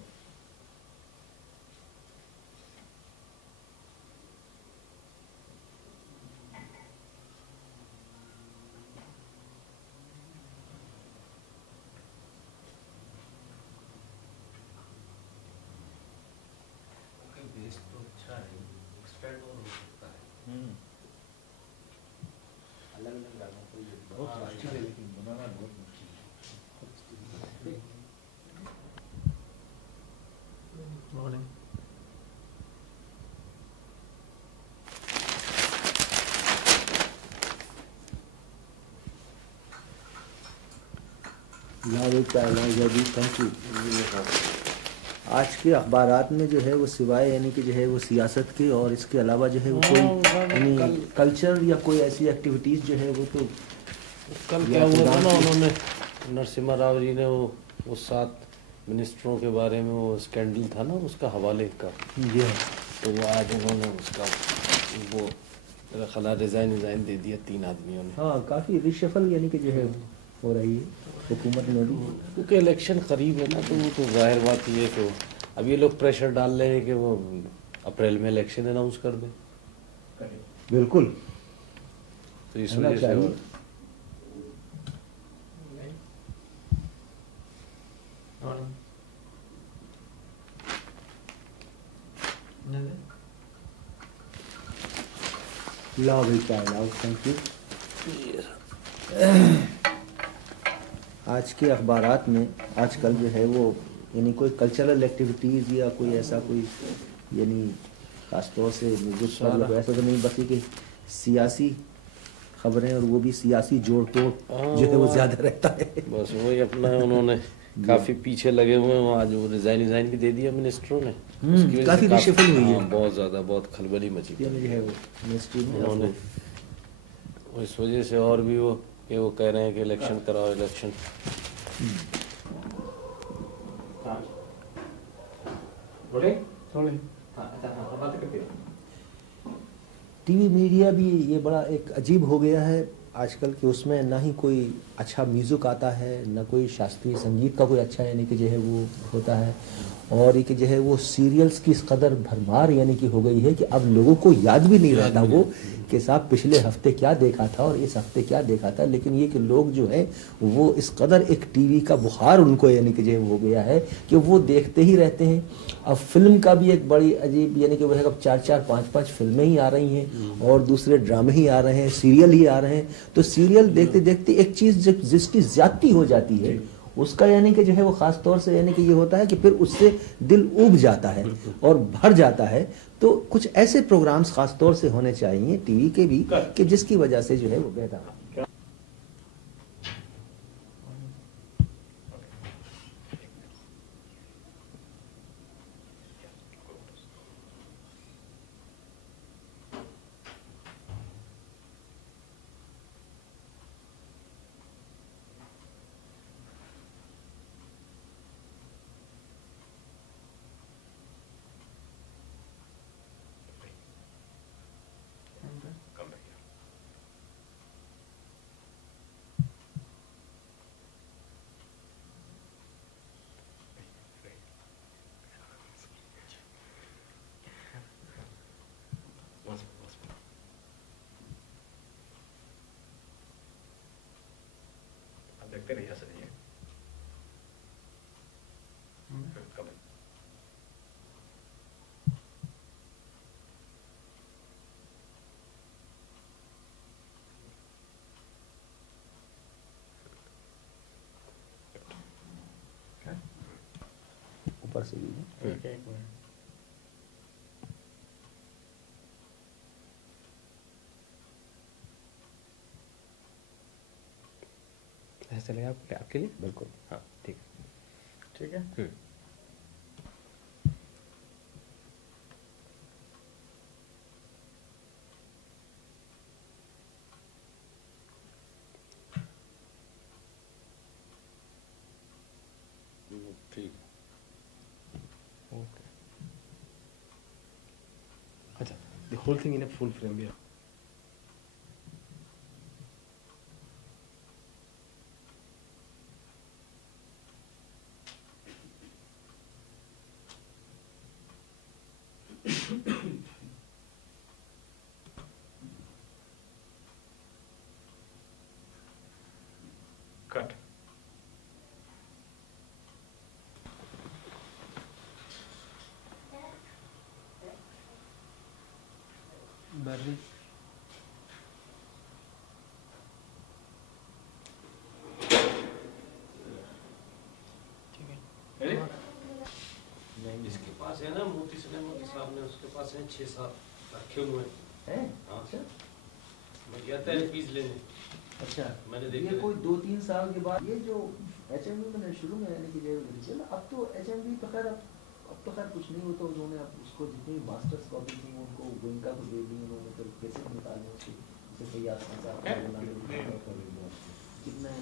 बेस तो अच्छा है, एक्सपेंड और हो सकता है। अलग-अलग गानों को ये बहुत मुश्किल है, लेकिन बनाना बहुत मुश्किल है। Thank you. आज के अखबारात में जो है वो सिवाय यानी कि जो है वो सियासत के और इसके अलावा जो है वो कोई यानी कल्चर या कोई ऐसी एक्टिविटीज़ जो है वो तो कल क्या हुआ था ना, उन्होंने नरसिम्हा राव जी ने वो 7 मिनिस्टरों के बारे में वो स्कैंडल था ना उसका हवाले का, ये तो वो आज उन्होंने उसका वो मेरा ख्याल रिज़ाइन दे दिया 3 आदमियों ने। हाँ काफ़ी रिशफल यानी कि जो है हो रही है हुकूमत में भी, क्योंकि इलेक्शन करीब है ना, तो वो तो जाहिर बात ये है कि अब ये लोग प्रेशर डाल रहे हैं कि वो अप्रैल में इलेक्शन अनाउंस कर दें। बिल्कुल तो इस वजह से लाओ भाई चाय लाओ। Thank you. आज के अखबारात में आजकल जो है वो यानी कोई कल्चरल एक्टिविटीज़ या कोई ऐसा कोई यानी खासतौर से म्यूजिक मतलब ऐसा तो नहीं, बस कि सियासी खबरें, और वो भी सियासी जोड़ तोड़ जो है वो ज्यादा रहता है। बस वही अपना उन्होंने काफी पीछे लगे हुए हैं। आज वो रिजाइन भी दे दिया मिनिस्टरों ने, उसकी वजह काफी से reshuffle हुई है। बहुत ज्यादा, बहुत खलबली मची जो है वो मिनिस्ट्री में उन्होंने। इस वजह से और भी वो कि वो कह रहे हैं कि इलेक्शन कराओ, इलेक्शन। टीवी मीडिया भी ये बड़ा एक अजीब हो गया है आजकल, कि उसमें ना ही कोई अच्छा म्यूजिक आता है, ना कोई शास्त्रीय संगीत का कोई अच्छा यानी कि जो है वो होता है, और ये कि जो है वो सीरियल्स की इस कदर भरमार यानी कि हो गई है कि अब लोगों को याद भी नहीं रहता वो कि साहब पिछले हफ्ते क्या देखा था और इस हफ्ते क्या देखा था। लेकिन ये कि लोग जो है वो इस कदर एक टीवी का बुखार उनको यानी कि जो है हो गया है कि वो देखते ही रहते हैं। अब फिल्म का भी एक बड़ी अजीब यानी कि वो है, अब 4-4, 5-5 फिल्में ही आ रही हैं और दूसरे ड्रामे ही आ रहे हैं, सीरियल ही आ रहे हैं। तो सीरियल देखते देखते एक चीज जिसकी ज्यादती हो जाती है उसका यानी कि जो है वो खास तौर से यानी कि ये होता है कि फिर उससे दिल उब जाता है और भर जाता है। तो कुछ ऐसे प्रोग्राम्स खास तौर से होने चाहिए टीवी के भी कि जिसकी वजह से जो है वो बेहतर हो। देखते रहिए सर ये कब ऊपर से भी एक मिनट ऐसे चलेगा आपके लिए। बिल्कुल। हाँ ठीक है, ठीक है। ठीक। ओके, अच्छा, the whole thing in a full frame, yeah. Cut. Barry. ठीक है। इसके पास है ना मोती सिनेमा के सामने, उसके पास है 6-7 रखे हुए हैं। हाँ। अच्छा मैं गया था एक पीस लेने। अच्छा, मैंने ये देखा कोई 2-3 साल के बाद ये जो HMV में शुरू में यानी कि चला, अब तो HMV तो खैर अब तो खैर कुछ नहीं होता। उन्होंने अब उसको जितनी मास्टर्स कॉपी थी उनको गोइंका को दे दी उन्होंने, फिर कैसे निकालने उसकी उसे कोई आसान कितना है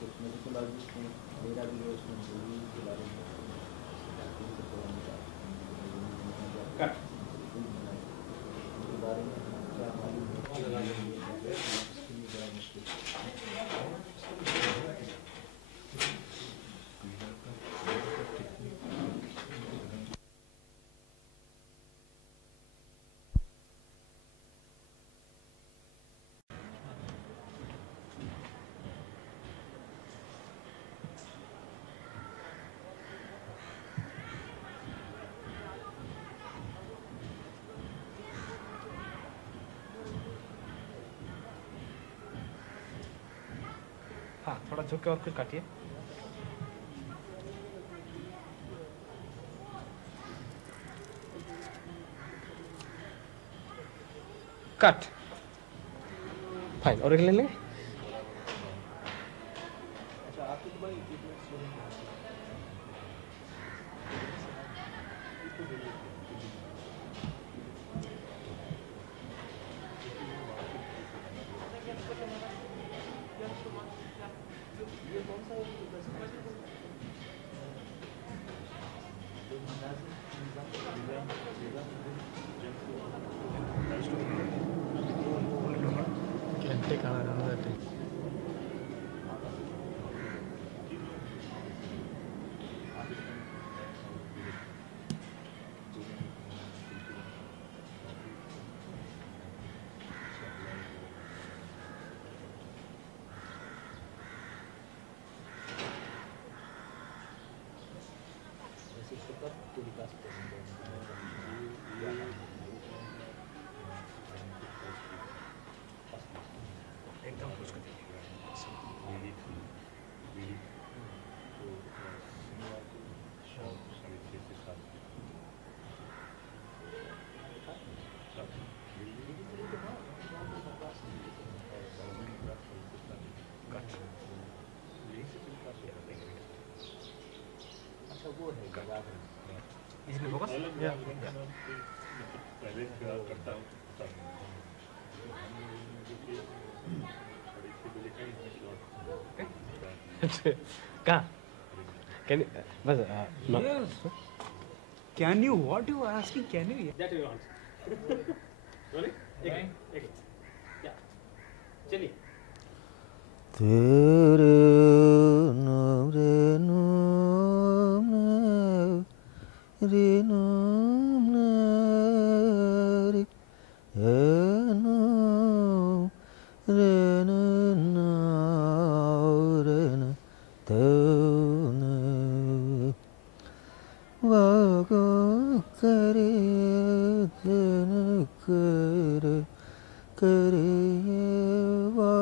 कुछ मेडिकोलॉजिस्ट हैं, मेरा भी है उसमें जरूरी के बारे में उनके बारे में क्या मालूम है। हाँ, थोड़ा झुक के और फिर काटिए। कट। फाइन और एक ले लें। घंटे कहाँ रहते हैं। इसमें फोकस कहाँ कैन बस can you what you asking can you that you want rolling एक या चलिए तेरे नाम रे नाम रे नाम रे नाम रे नाम रे तन वागो करे तन करे करे वा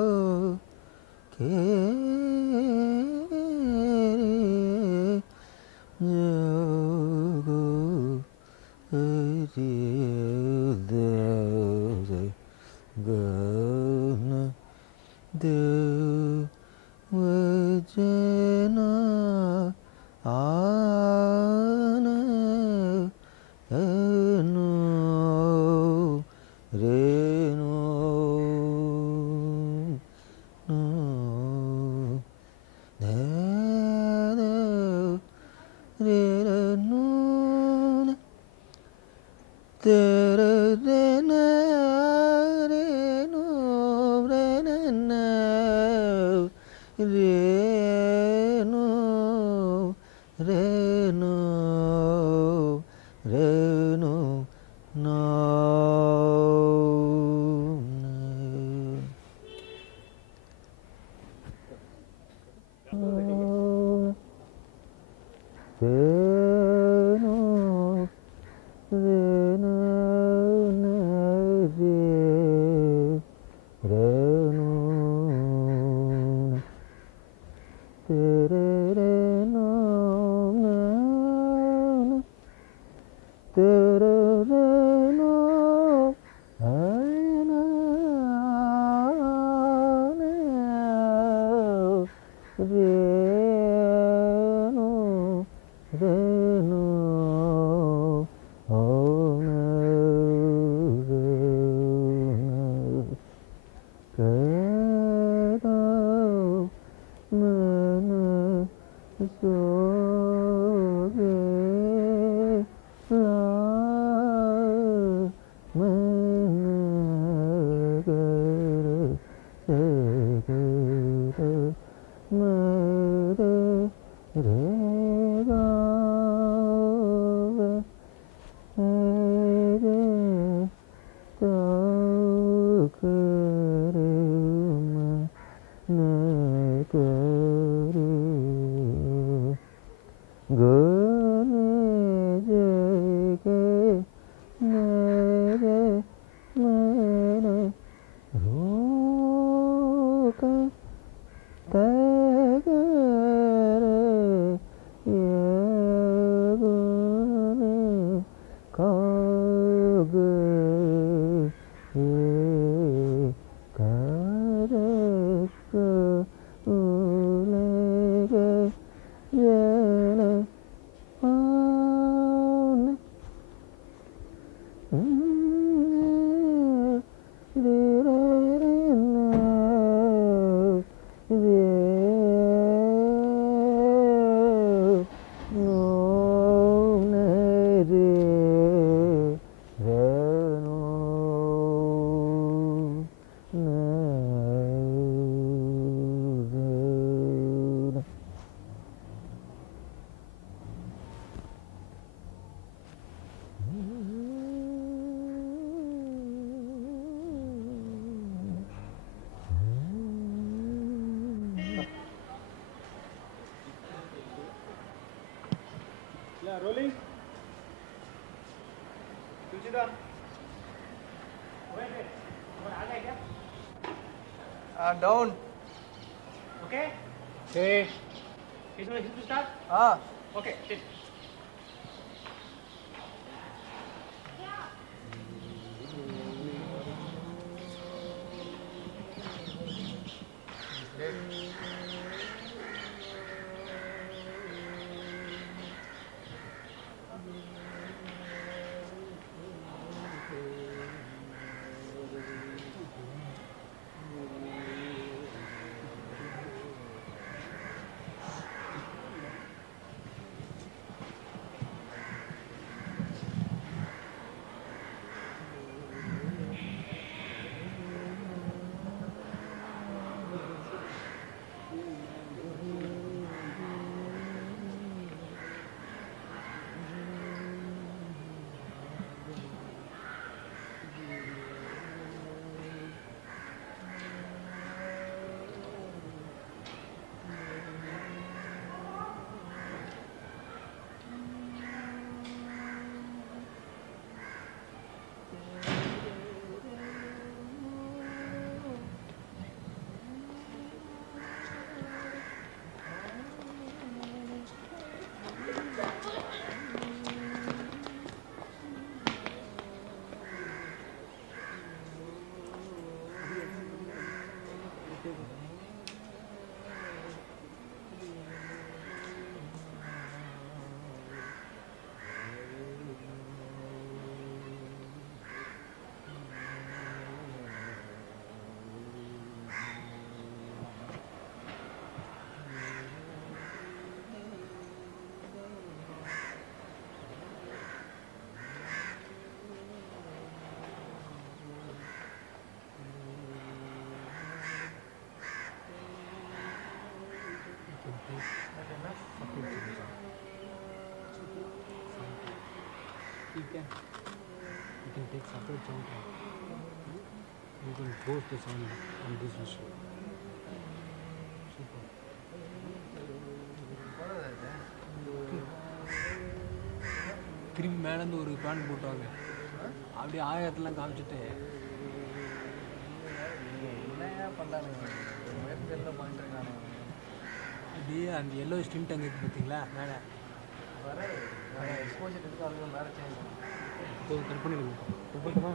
Down. Okay? Okay. He's going to start? Ah. Okay, sit. You can take separate soundtrack. You can post the sound on this issue. Super. திரும்பி மேலேருந்து ஒரு பேண்ட் போட்டாங்க அப்படியே ஆயிரத்தெல்லாம் காமிச்சிட்டு என்ன பண்ணுறாங்க அப்படியே அந்த எல்லோ ஸ்டிண்ட் அங்கே இருக்குது பார்த்தீங்களா மேலே எக்ஸ்போஜர் இருக்குது அதுக்கு வேறு சேஞ்ச் கட் பண்ணிடுங்க போட்டுமா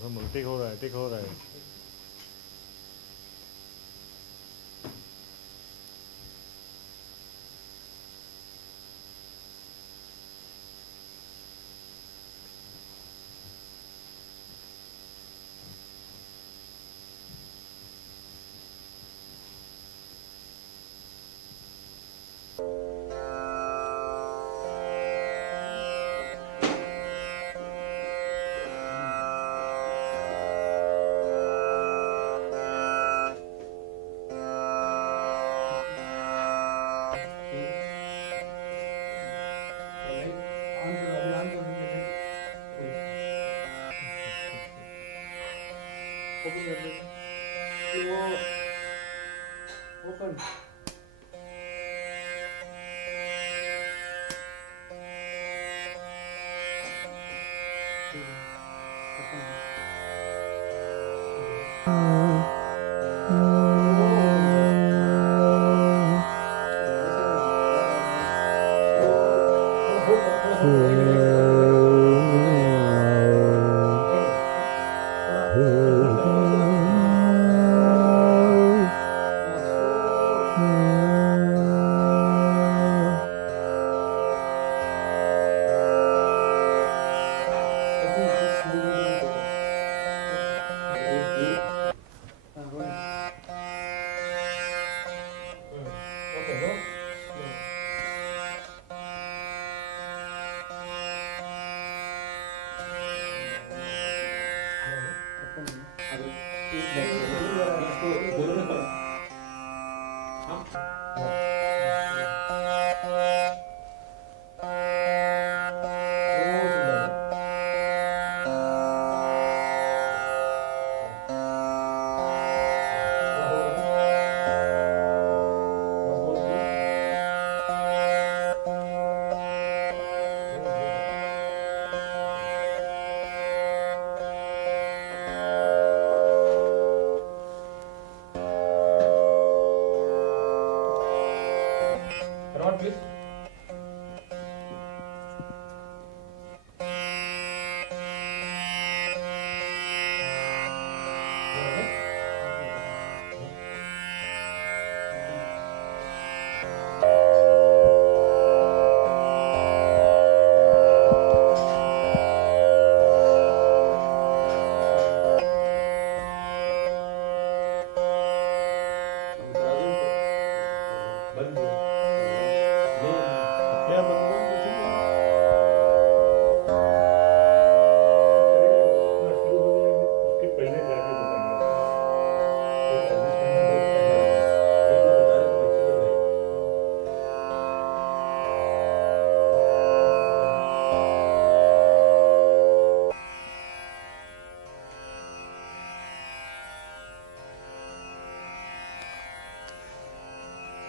संभल टेक हो रहा है Open.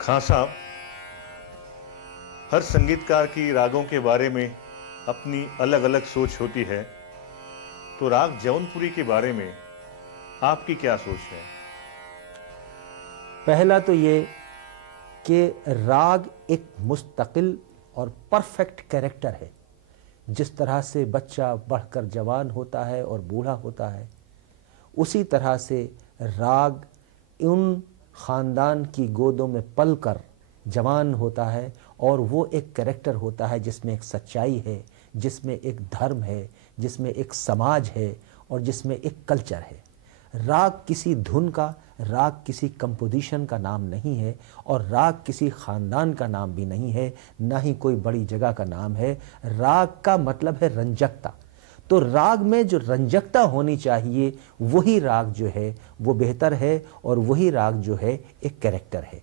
खां साहब, हर संगीतकार की रागों के बारे में अपनी अलग अलग सोच होती है, तो राग जौनपुरी के बारे में आपकी क्या सोच है? पहला तो ये कि राग एक मुस्तकिल और परफेक्ट कैरेक्टर है। जिस तरह से बच्चा बढ़कर जवान होता है और बूढ़ा होता है, उसी तरह से राग उन ख़ानदान की गोदों में पलकर जवान होता है और वो एक कैरेक्टर होता है जिसमें एक सच्चाई है, जिसमें एक धर्म है, जिसमें एक समाज है और जिसमें एक कल्चर है। राग किसी धुन का, राग किसी कंपोजिशन का नाम नहीं है और राग किसी ख़ानदान का नाम भी नहीं है, ना ही कोई बड़ी जगह का नाम है। राग का मतलब है रंजकता। तो राग में जो रंजकता होनी चाहिए वही राग जो है वो बेहतर है और वही राग जो है एक कैरेक्टर है।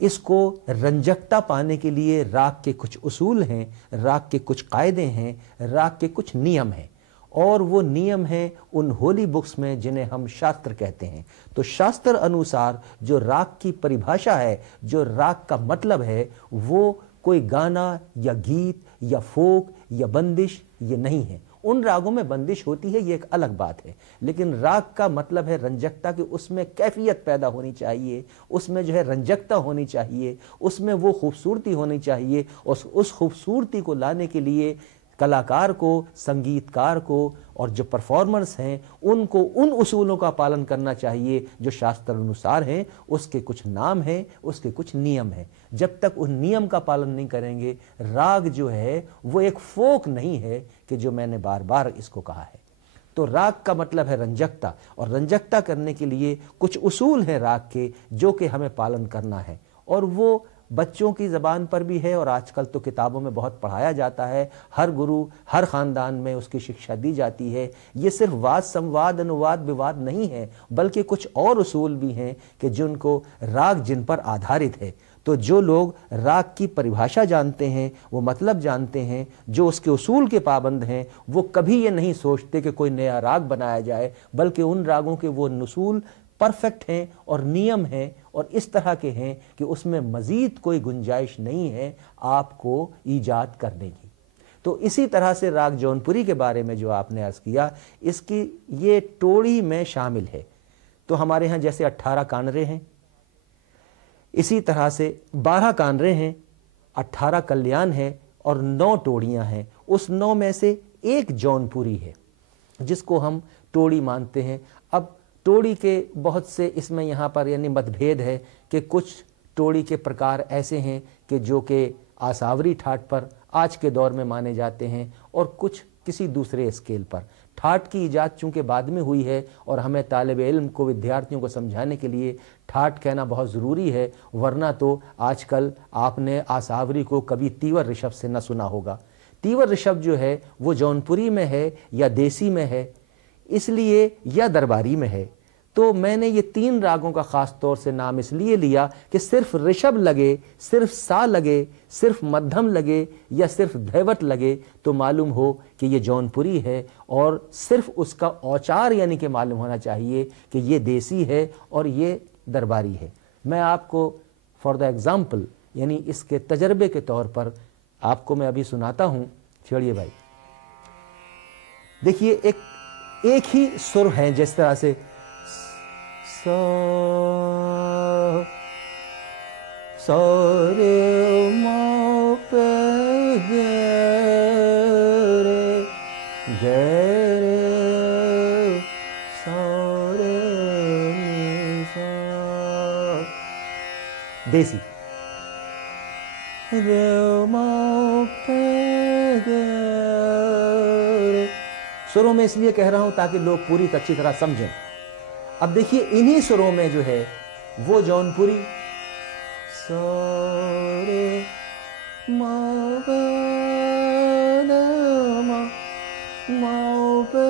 इसको रंजकता पाने के लिए राग के कुछ उसूल हैं, राग के कुछ कायदे हैं, राग के कुछ नियम हैं और वो नियम हैं उन होली बुक्स में जिन्हें हम शास्त्र कहते हैं। तो शास्त्र अनुसार जो राग की परिभाषा है, जो राग का मतलब है, वो कोई गाना या गीत या फोक या बंदिश ये नहीं है। उन रागों में बंदिश होती है, ये एक अलग बात है, लेकिन राग का मतलब है रंजकता, कि उसमें कैफियत पैदा होनी चाहिए, उसमें जो है रंजकता होनी चाहिए, उसमें वो खूबसूरती होनी चाहिए और उस खूबसूरती को लाने के लिए कलाकार को, संगीतकार को और जो परफॉर्मर्स हैं उनको उन उसूलों का पालन करना चाहिए जो शास्त्र अनुसार हैं। उसके कुछ नाम हैं, उसके कुछ नियम हैं। जब तक उन नियम का पालन नहीं करेंगे, राग जो है वो एक फोक नहीं है, कि जो मैंने बार बार इसको कहा है। तो राग का मतलब है रंजकता, और रंजकता करने के लिए कुछ उसूल हैं राग के जो कि हमें पालन करना है, और वो बच्चों की ज़बान पर भी है और आजकल तो किताबों में बहुत पढ़ाया जाता है। हर गुरु, हर ख़ानदान में उसकी शिक्षा दी जाती है। ये सिर्फ वाद, संवाद, अनुवाद, विवाद नहीं है, बल्कि कुछ और उसूल भी हैं कि जिनको राग जिन पर आधारित है। तो जो लोग राग की परिभाषा जानते हैं, वो मतलब जानते हैं, जो उसके उसूल के पाबंद हैं, वो कभी ये नहीं सोचते कि कोई नया राग बनाया जाए, बल्कि उन रागों के वो उसूल परफेक्ट हैं और नियम हैं और इस तरह के हैं कि उसमें मज़ीद कोई गुंजाइश नहीं है आपको ईजाद करने की। तो इसी तरह से राग जौनपुरी के बारे में जो आपने अर्ज़ किया, इसकी ये टोड़ी में शामिल है। तो हमारे यहाँ जैसे 18 कानरे हैं, इसी तरह से 12 कानरे हैं, 18 कल्याण हैं और 9 टोड़ियाँ हैं। उस 9 में से एक जौनपुरी है जिसको हम टोड़ी मानते हैं। अब टोड़ी के बहुत से इसमें यहाँ पर यानी मतभेद है कि कुछ टोड़ी के प्रकार ऐसे हैं कि जो कि आसावरी ठाट पर आज के दौर में माने जाते हैं और कुछ किसी दूसरे स्केल पर। ठाट की इजाद चूँकि बाद में हुई है और हमें तालिब इल्म को, विद्यार्थियों को समझाने के लिए ठाट कहना बहुत ज़रूरी है, वरना तो आजकल आपने आसावरी को कभी तीवर ऋषभ से न सुना होगा। तीवर ऋषभ जो है वो जौनपुरी में है या देसी में है, इसलिए या दरबारी में है। तो तो मैंने ये 3 रागों का खास तौर से नाम इसलिए लिया कि सिर्फ ऋषभ लगे, सिर्फ सा लगे, सिर्फ मध्यम लगे या सिर्फ धैवत लगे तो मालूम हो कि ये जौनपुरी है, और सिर्फ उसका औचार यानी कि मालूम होना चाहिए कि ये देसी है और ये दरबारी है। मैं आपको फॉर द एग्जाम्पल यानी इसके तजर्बे के तौर पर आपको मैं अभी सुनाता हूं। छेड़िए भाई, देखिए एक ही सुर है, जिस तरह से सा सा रे मा पे गे रे सा रे नी सा। देसी रे मा पे गे रे, सुरों में इसलिए कह रहा हूं ताकि लोग पूरी अच्छी तरह समझें। अब देखिए इन्हीं सुरों में जो है वो जौनपुरी सोरे मा पे मा पे